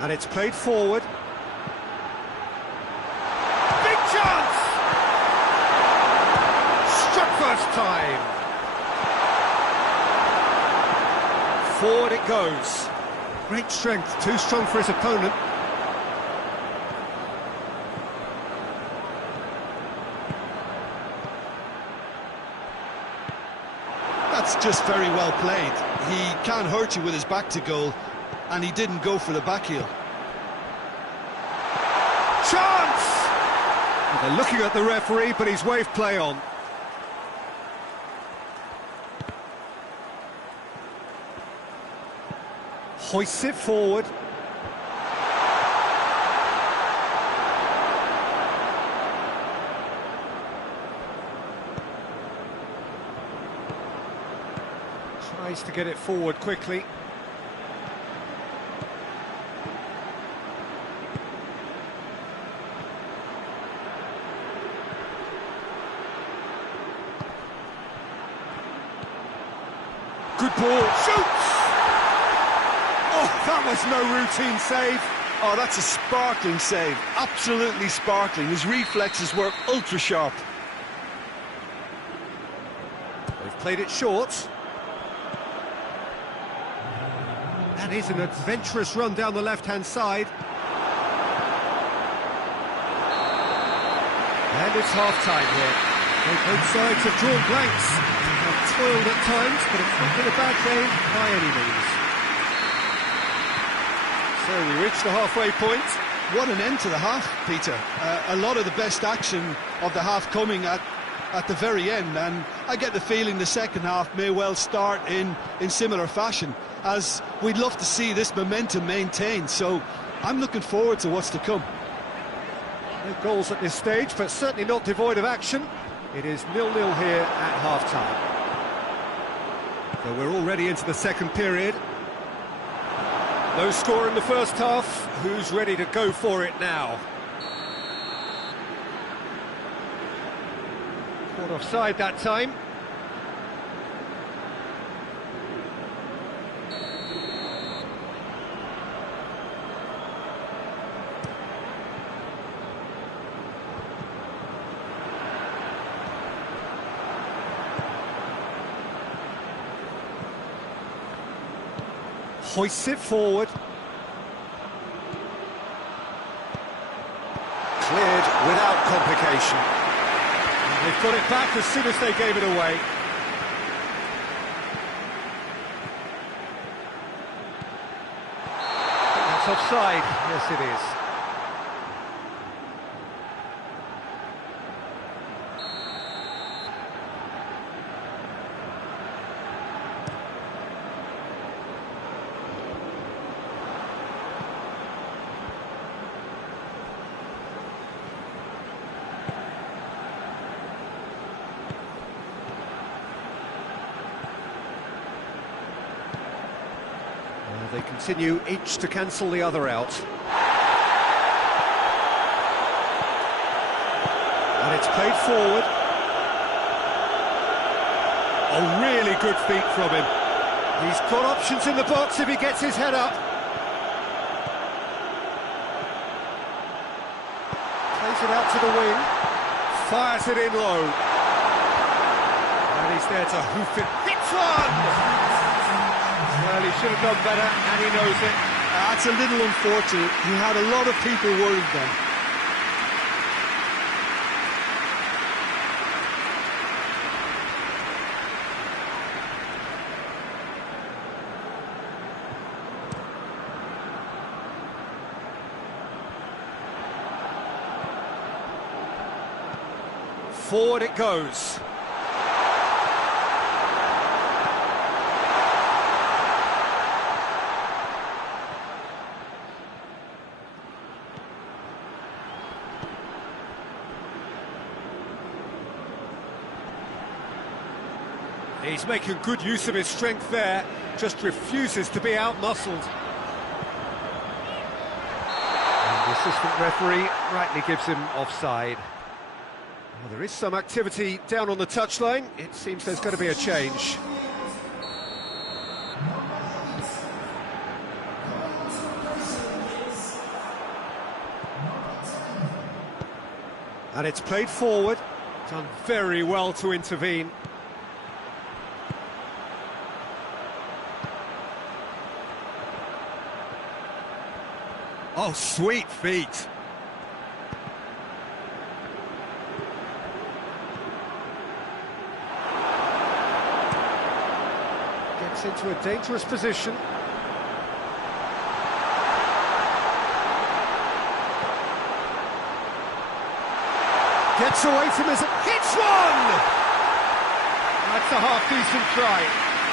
And it's played forward. Big chance! Struck first time. Forward it goes. Great strength, too strong for his opponent. That's just very well played. He can't hurt you with his back to goal, and he didn't go for the back heel. Chance! Well, they're looking at the referee, but he's waved play on. Hoists it forward. Tries to get it forward quickly. Good ball, shoots! Oh, that was no routine save. Oh, that's a sparkling save, absolutely sparkling. His reflexes were ultra sharp. They've played it short. That is an adventurous run down the left-hand side. And it's half-time here. Both sides have drawn blanks. They have toiled at times, but it's not been a bad game by any means. So we reach the halfway point. What an end to the half, Peter. A lot of the best action of the half coming at at the very end, and I get the feeling the second half may well start in similar fashion, as we'd love to see this momentum maintained. So I'm looking forward to what's to come. No goals at this stage, but certainly not devoid of action. It is 0-0 here at half-time. So we're already into the second period. No score in the first half. Who's ready to go for it now? Caught offside that time. Hoists it forward. Cleared without complication. And they've got it back as soon as they gave it away. That's offside. Yes, it is. They continue each to cancel the other out. And it's played forward. A really good feat from him. He's got options in the box if he gets his head up. Plays it out to the wing. Fires it in low. And he's there to hoof it. Hits one! Well, he should have done better, and he knows it. That's a little unfortunate. He had a lot of people worried then. Forward it goes. He's making good use of his strength there, just refuses to be out-muscled. And the assistant referee rightly gives him offside. Well, there is some activity down on the touchline. It seems there's going to be a change. And it's played forward. Done very well to intervene. Oh, sweet feet. Gets into a dangerous position. Gets away from his... Hits one! That's a half-decent try.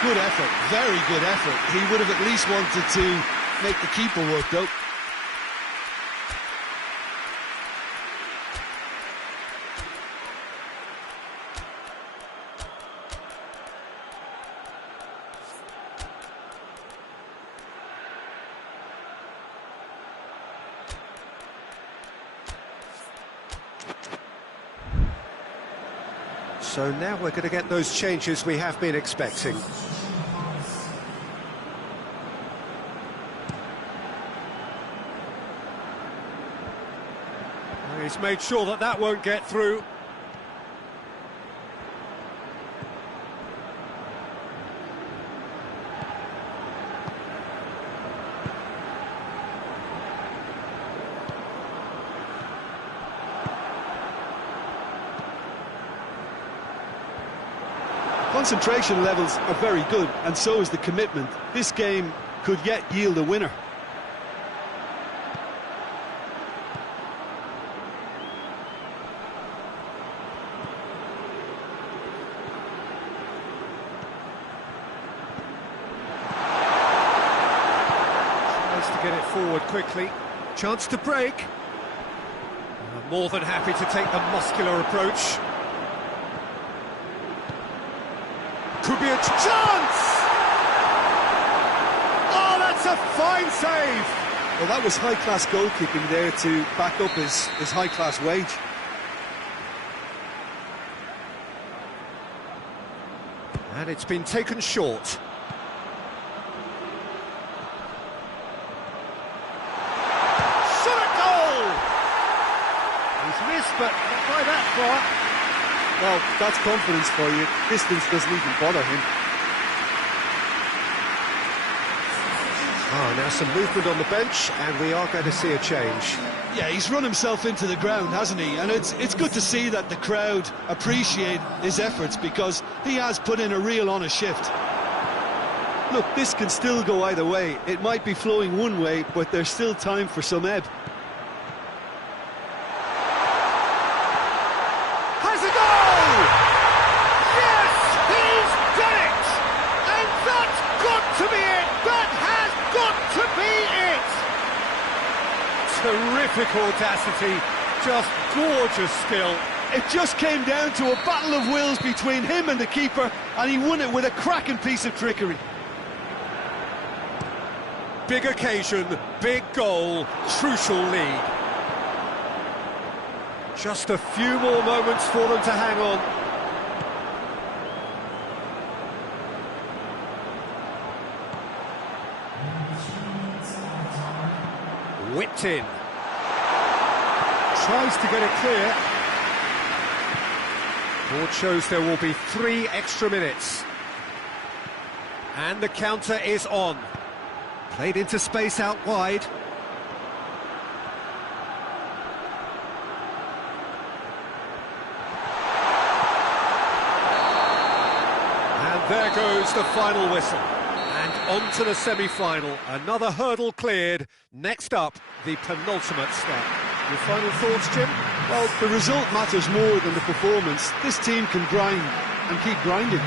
Good effort, very good effort. He would have at least wanted to make the keeper work, though. So now we're going to get those changes we have been expecting. He's made sure that that won't get through. Concentration levels are very good, and so is the commitment. This game could yet yield a winner. to get it forward quickly. Chance to break. More than happy to take the muscular approach. Could be a chance! Oh, that's a fine save! Well, that was high-class goalkeeping there to back up his high-class wage. And it's been taken short. Shot a goal! He's missed, but not by that far. Well, that's confidence for you. Distance doesn't even bother him. Oh, now some movement on the bench, and we are going to see a change. Yeah, he's run himself into the ground, hasn't he? And it's good to see that the crowd appreciate his efforts, because he has put in a real honest shift. Look, this can still go either way. It might be flowing one way, but there's still time for some ebb. Has a goal! Yes, he's done it! And that's got to be it! That has got to be it! Terrific audacity, just gorgeous skill. It just came down to a battle of wills between him and the keeper, and he won it with a cracking piece of trickery. Big occasion, big goal, crucial lead. Just a few more moments for them to hang on. Whipped in. Tries to get it clear. Board shows there will be 3 extra minutes. And the counter is on. Played into space out wide. And there goes the final whistle. And on to the semi-final. Another hurdle cleared. Next up, the penultimate step. Your final thoughts, Jim? Well, the result matters more than the performance. This team can grind and keep grinding.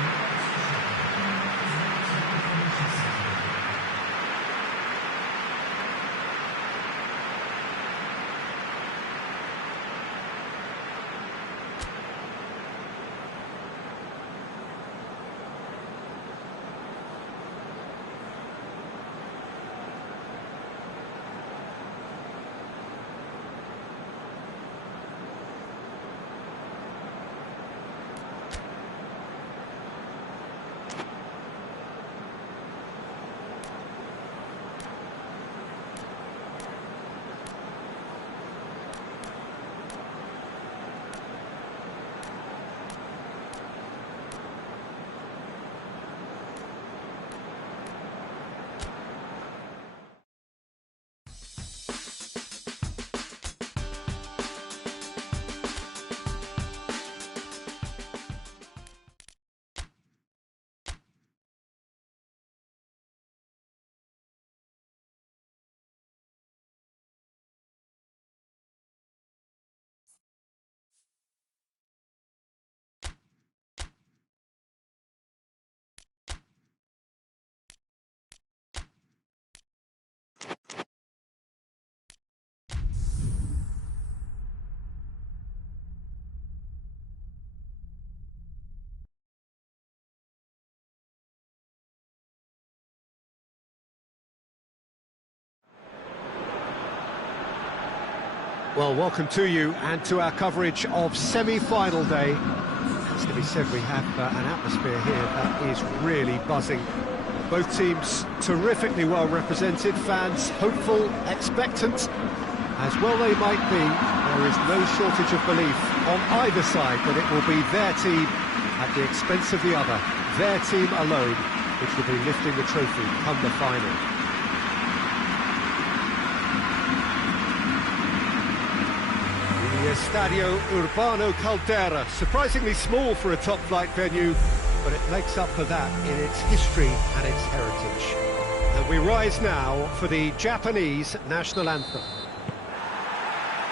Well, welcome to you and to our coverage of semi-final day. As to be said, we have an atmosphere here that is really buzzing. Both teams terrifically well represented, fans hopeful, expectant. As well they might be, there is no shortage of belief on either side that it will be their team at the expense of the other, their team alone, which will be lifting the trophy come the final. The Estadio Urbano Caldera, surprisingly small for a top-flight venue, but it makes up for that in its history and its heritage. And we rise now for the Japanese national anthem.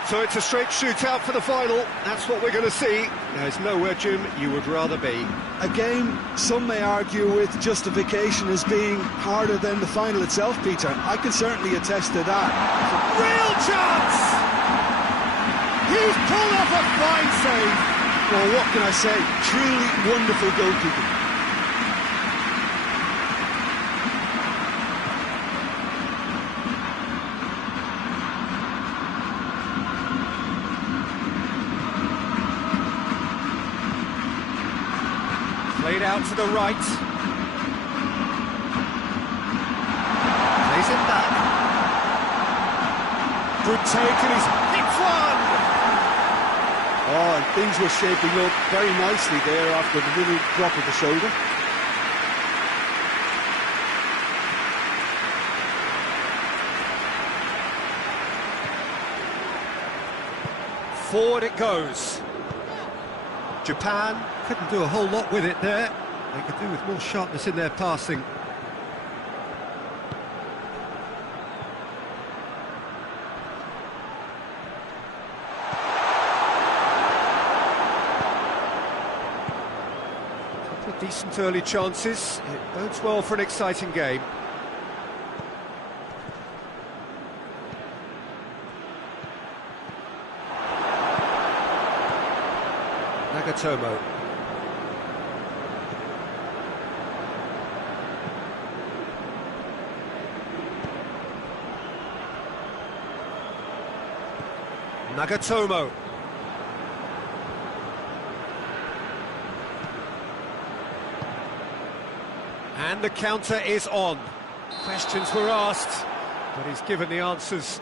So it's a straight shootout for the final. That's what we're going to see. There's nowhere, Jim, you would rather be. A game some may argue with justification as being harder than the final itself, Peter. I can certainly attest to that. Real chance! He's pulled off a fine save. Well, what can I say? Truly wonderful goalkeeping. Played out to the right. Plays it back. Good take and he's hit one! Oh, and things were shaping up very nicely there after the little drop of the shoulder. Forward it goes. Japan couldn't do a whole lot with it there. They could do with more sharpness in their passing. Couple of decent early chances. It bodes well for an exciting game. Nagatomo. Nagatomo. And the counter is on. Questions were asked, but he's given the answers.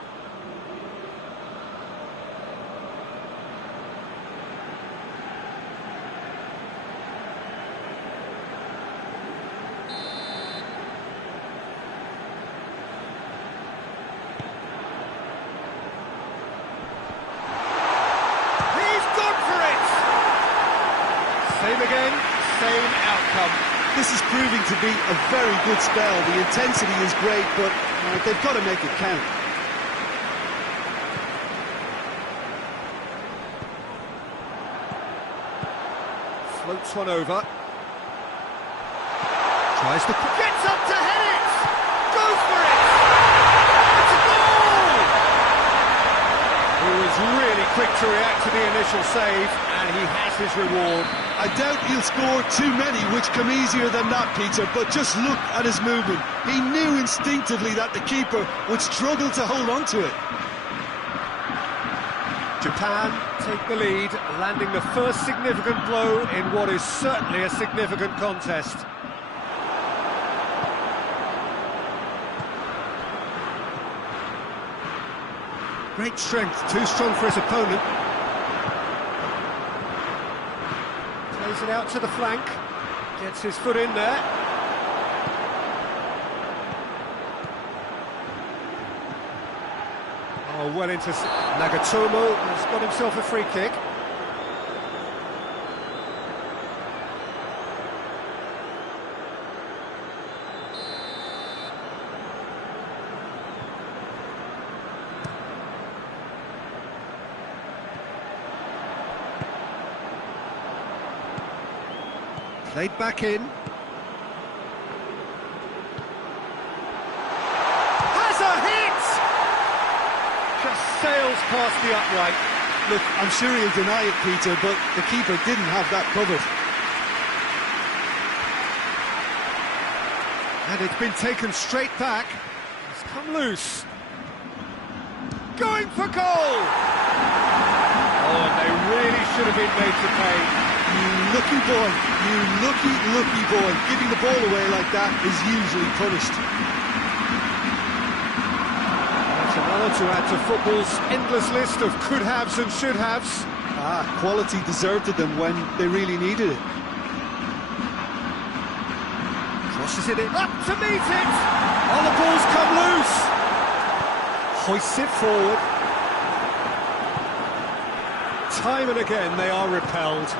Same again, same outcome. This is proving to be a very good spell. The intensity is great, but they've got to make it count. Floats one over. Tries to... Gets up to head it! Goes for it! It's a goal! He was really quick to react to the initial save, and he has his reward. I doubt he'll score too many, which come easier than that, Peter, but just look at his movement. He knew instinctively that the keeper would struggle to hold on to it. Japan take the lead, landing the first significant blow in what is certainly a significant contest. Great strength, too strong for his opponent. Plays it out to the flank, gets his foot in there. Oh, well into... Nagatomo has got himself a free kick. Played back in. Has a hit! Just sails past the upright. Look, I'm sure he'll deny it, Peter, but the keeper didn't have that covered. And it's been taken straight back. It's come loose. Going for goal! Oh, and they really should have been made to pay. You lucky boy, you lucky boy. Giving the ball away like that is usually punished. That's another to add to football's endless list of could-haves and should-haves. Quality deserted them when they really needed it. Crosses it in. Up to meet it! Oh, the ball's come loose! Hoists it forward. Time and again they are repelled.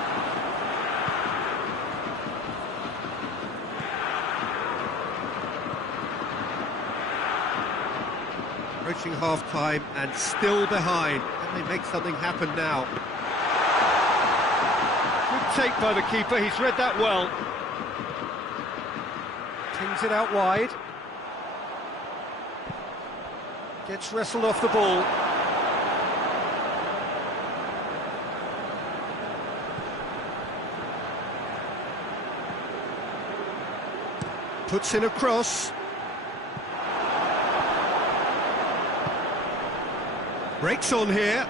Approaching half-time and still behind. Can they make something happen now? Good take by the keeper, he's read that well. Tings it out wide. Gets wrestled off the ball. Puts in a cross. Breaks on here.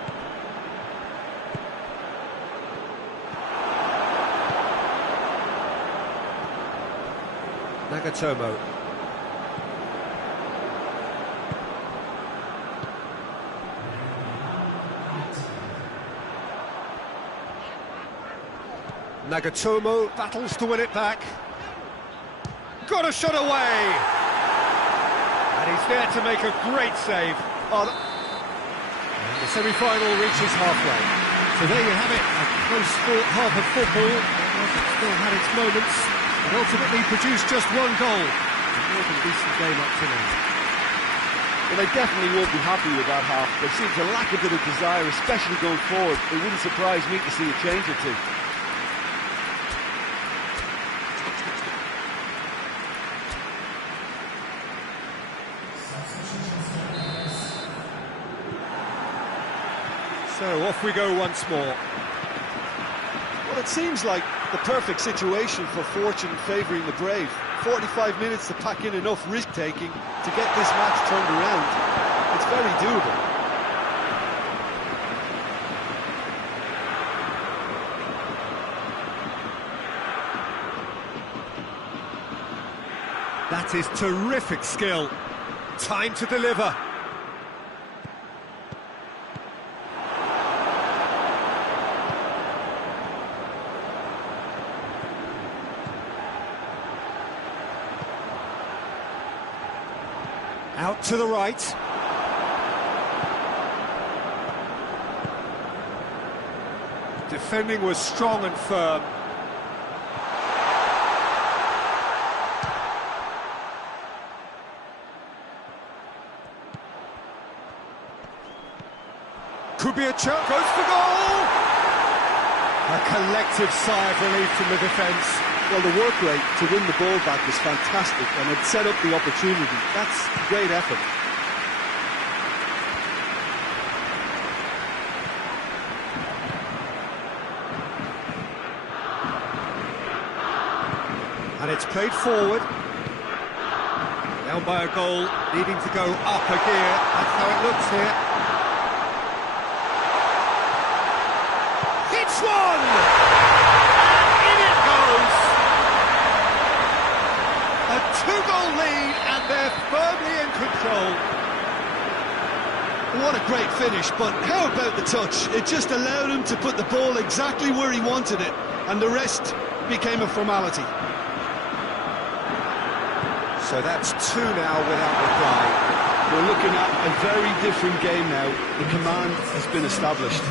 Nagatomo. Nagatomo battles to win it back. Got a shot away! And he's there to make a great save. And the semi-final reaches halfway. So there you have it, a close-fought half of football. It still had its moments, but ultimately produced just one goal. A more than decent game up to now. Well, they definitely won't be happy with that half. There seems to lack a bit of desire, especially going forward. It wouldn't surprise me to see a change or two. So off we go once more. Well, it seems like the perfect situation for fortune favouring the brave. 45 minutes to pack in enough risk-taking to get this match turned around. It's very doable. That is terrific skill. Time to deliver. Out to the right. Defending was strong and firm. Could be a chance. Goes for goal! A collective sigh of relief from the defence. Well, the work rate to win the ball back was fantastic, and it set up the opportunity. That's great effort. And it's played forward. Down by a goal, needing to go up a gear. That's how it looks here. It's one! And in it goes! A two-goal lead, and they're firmly in control. What a great finish, but how about the touch? It just allowed him to put the ball exactly where he wanted it, and the rest became a formality. So that's two now without reply. We're looking at a very different game now. The command has been established.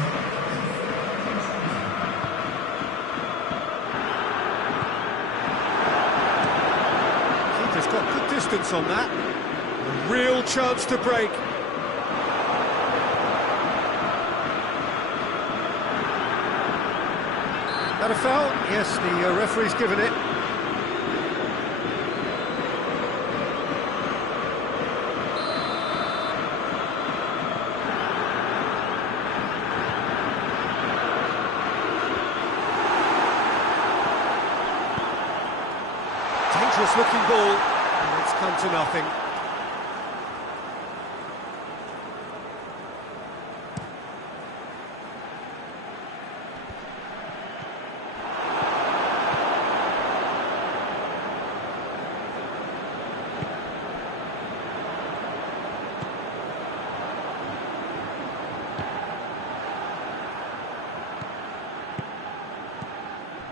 Keeper's got good distance on that. A real chance to break. That a foul? Yes, the referee's given it. Dangerous looking ball, and it's come to nothing.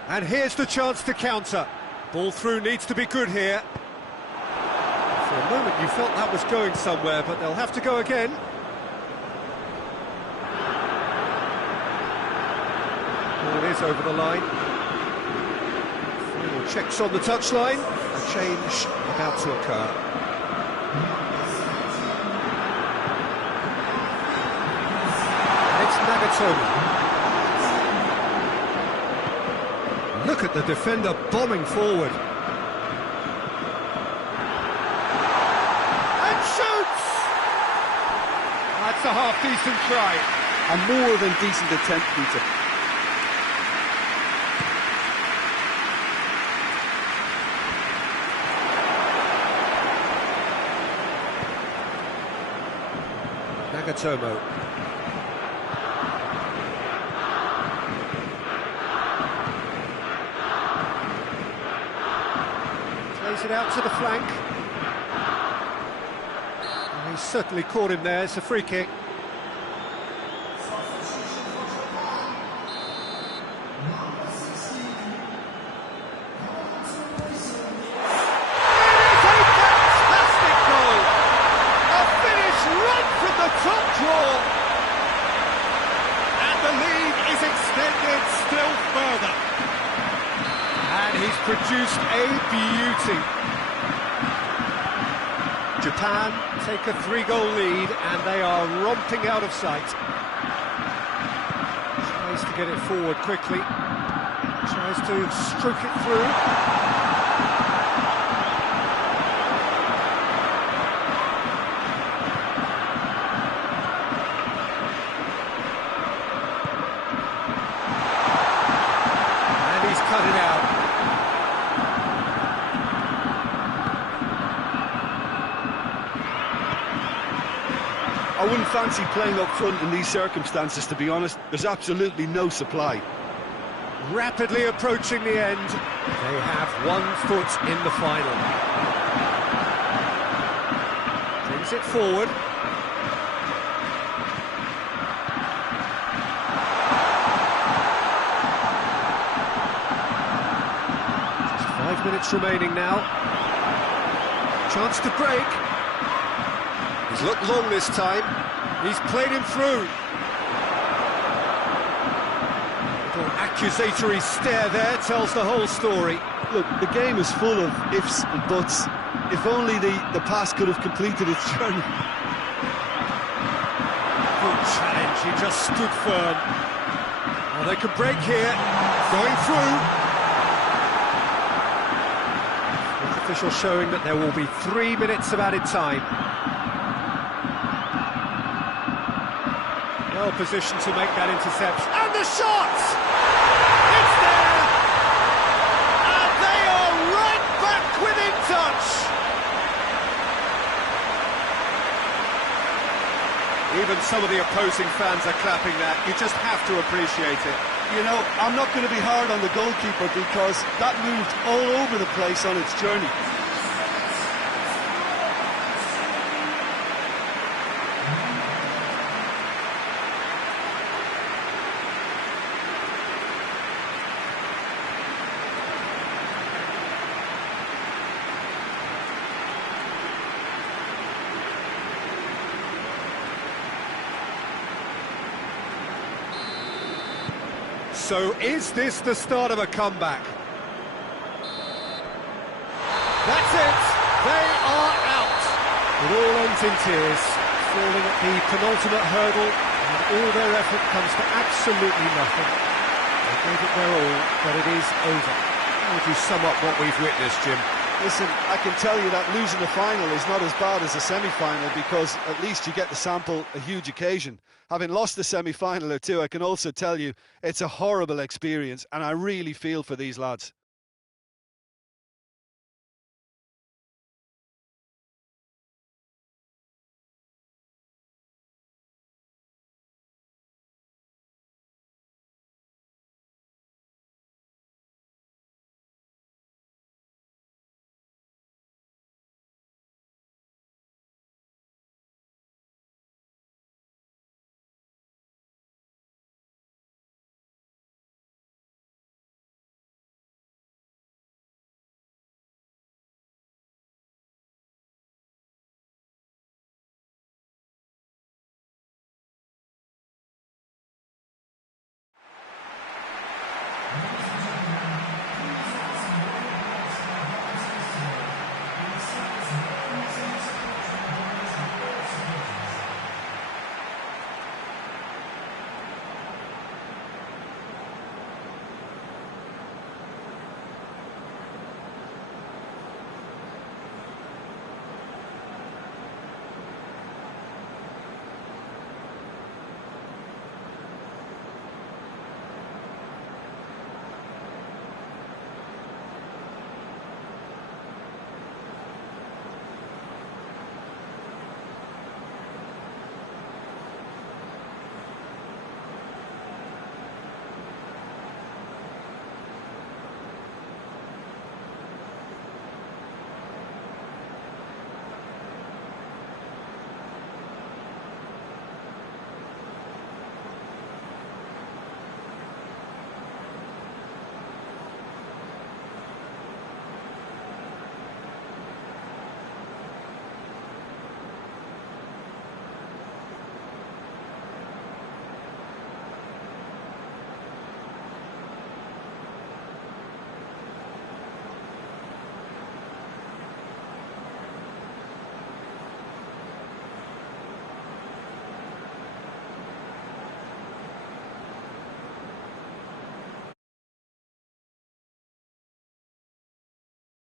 And here's the chance to counter. Ball through needs to be good here. For a moment you felt that was going somewhere, but they'll have to go again. Ball is over the line. Final checks on the touchline. A change about to occur. Nagatomo. Look at the defender bombing forward. And shoots! That's a half-decent try. A more than decent attempt, Peter. Nagatomo. Plays it out to the flank. And he's certainly caught him there. It's a free kick. Top draw, and the lead is extended still further. And he's produced a beauty. Japan take a 3-goal lead, and they are romping out of sight. Tries to get it forward quickly. Tries to stroke it through. Cut it out. I wouldn't fancy playing up front in these circumstances, to be honest. There's absolutely no supply. Rapidly approaching the end. They have 1 foot in the final. Brings it forward. Just 5 minutes remaining now. Chance to break. He's looked long this time. He's played him through. Little accusatory stare there tells the whole story. Look, the game is full of ifs and buts. If only the pass could have completed its journey. Good challenge, he just stood firm. Well, they could break here. Going through. The official showing that there will be 3 minutes of added time. Well positioned to make that interception. And the shot! It's there! And they are right back within touch! Even some of the opposing fans are clapping that. You just have to appreciate it. You know, I'm not going to be hard on the goalkeeper because that moved all over the place on its journey. So is this the start of a comeback? That's it! They are out! It all ends in tears, falling at the penultimate hurdle, and all their effort comes to absolutely nothing. They gave it their all, but it is over. How would you sum up what we've witnessed, Jim? Listen, I can tell you that losing the final is not as bad as a semi-final because at least you get to sample a huge occasion. Having lost the semi-final or two, I can also tell you it's a horrible experience and I really feel for these lads.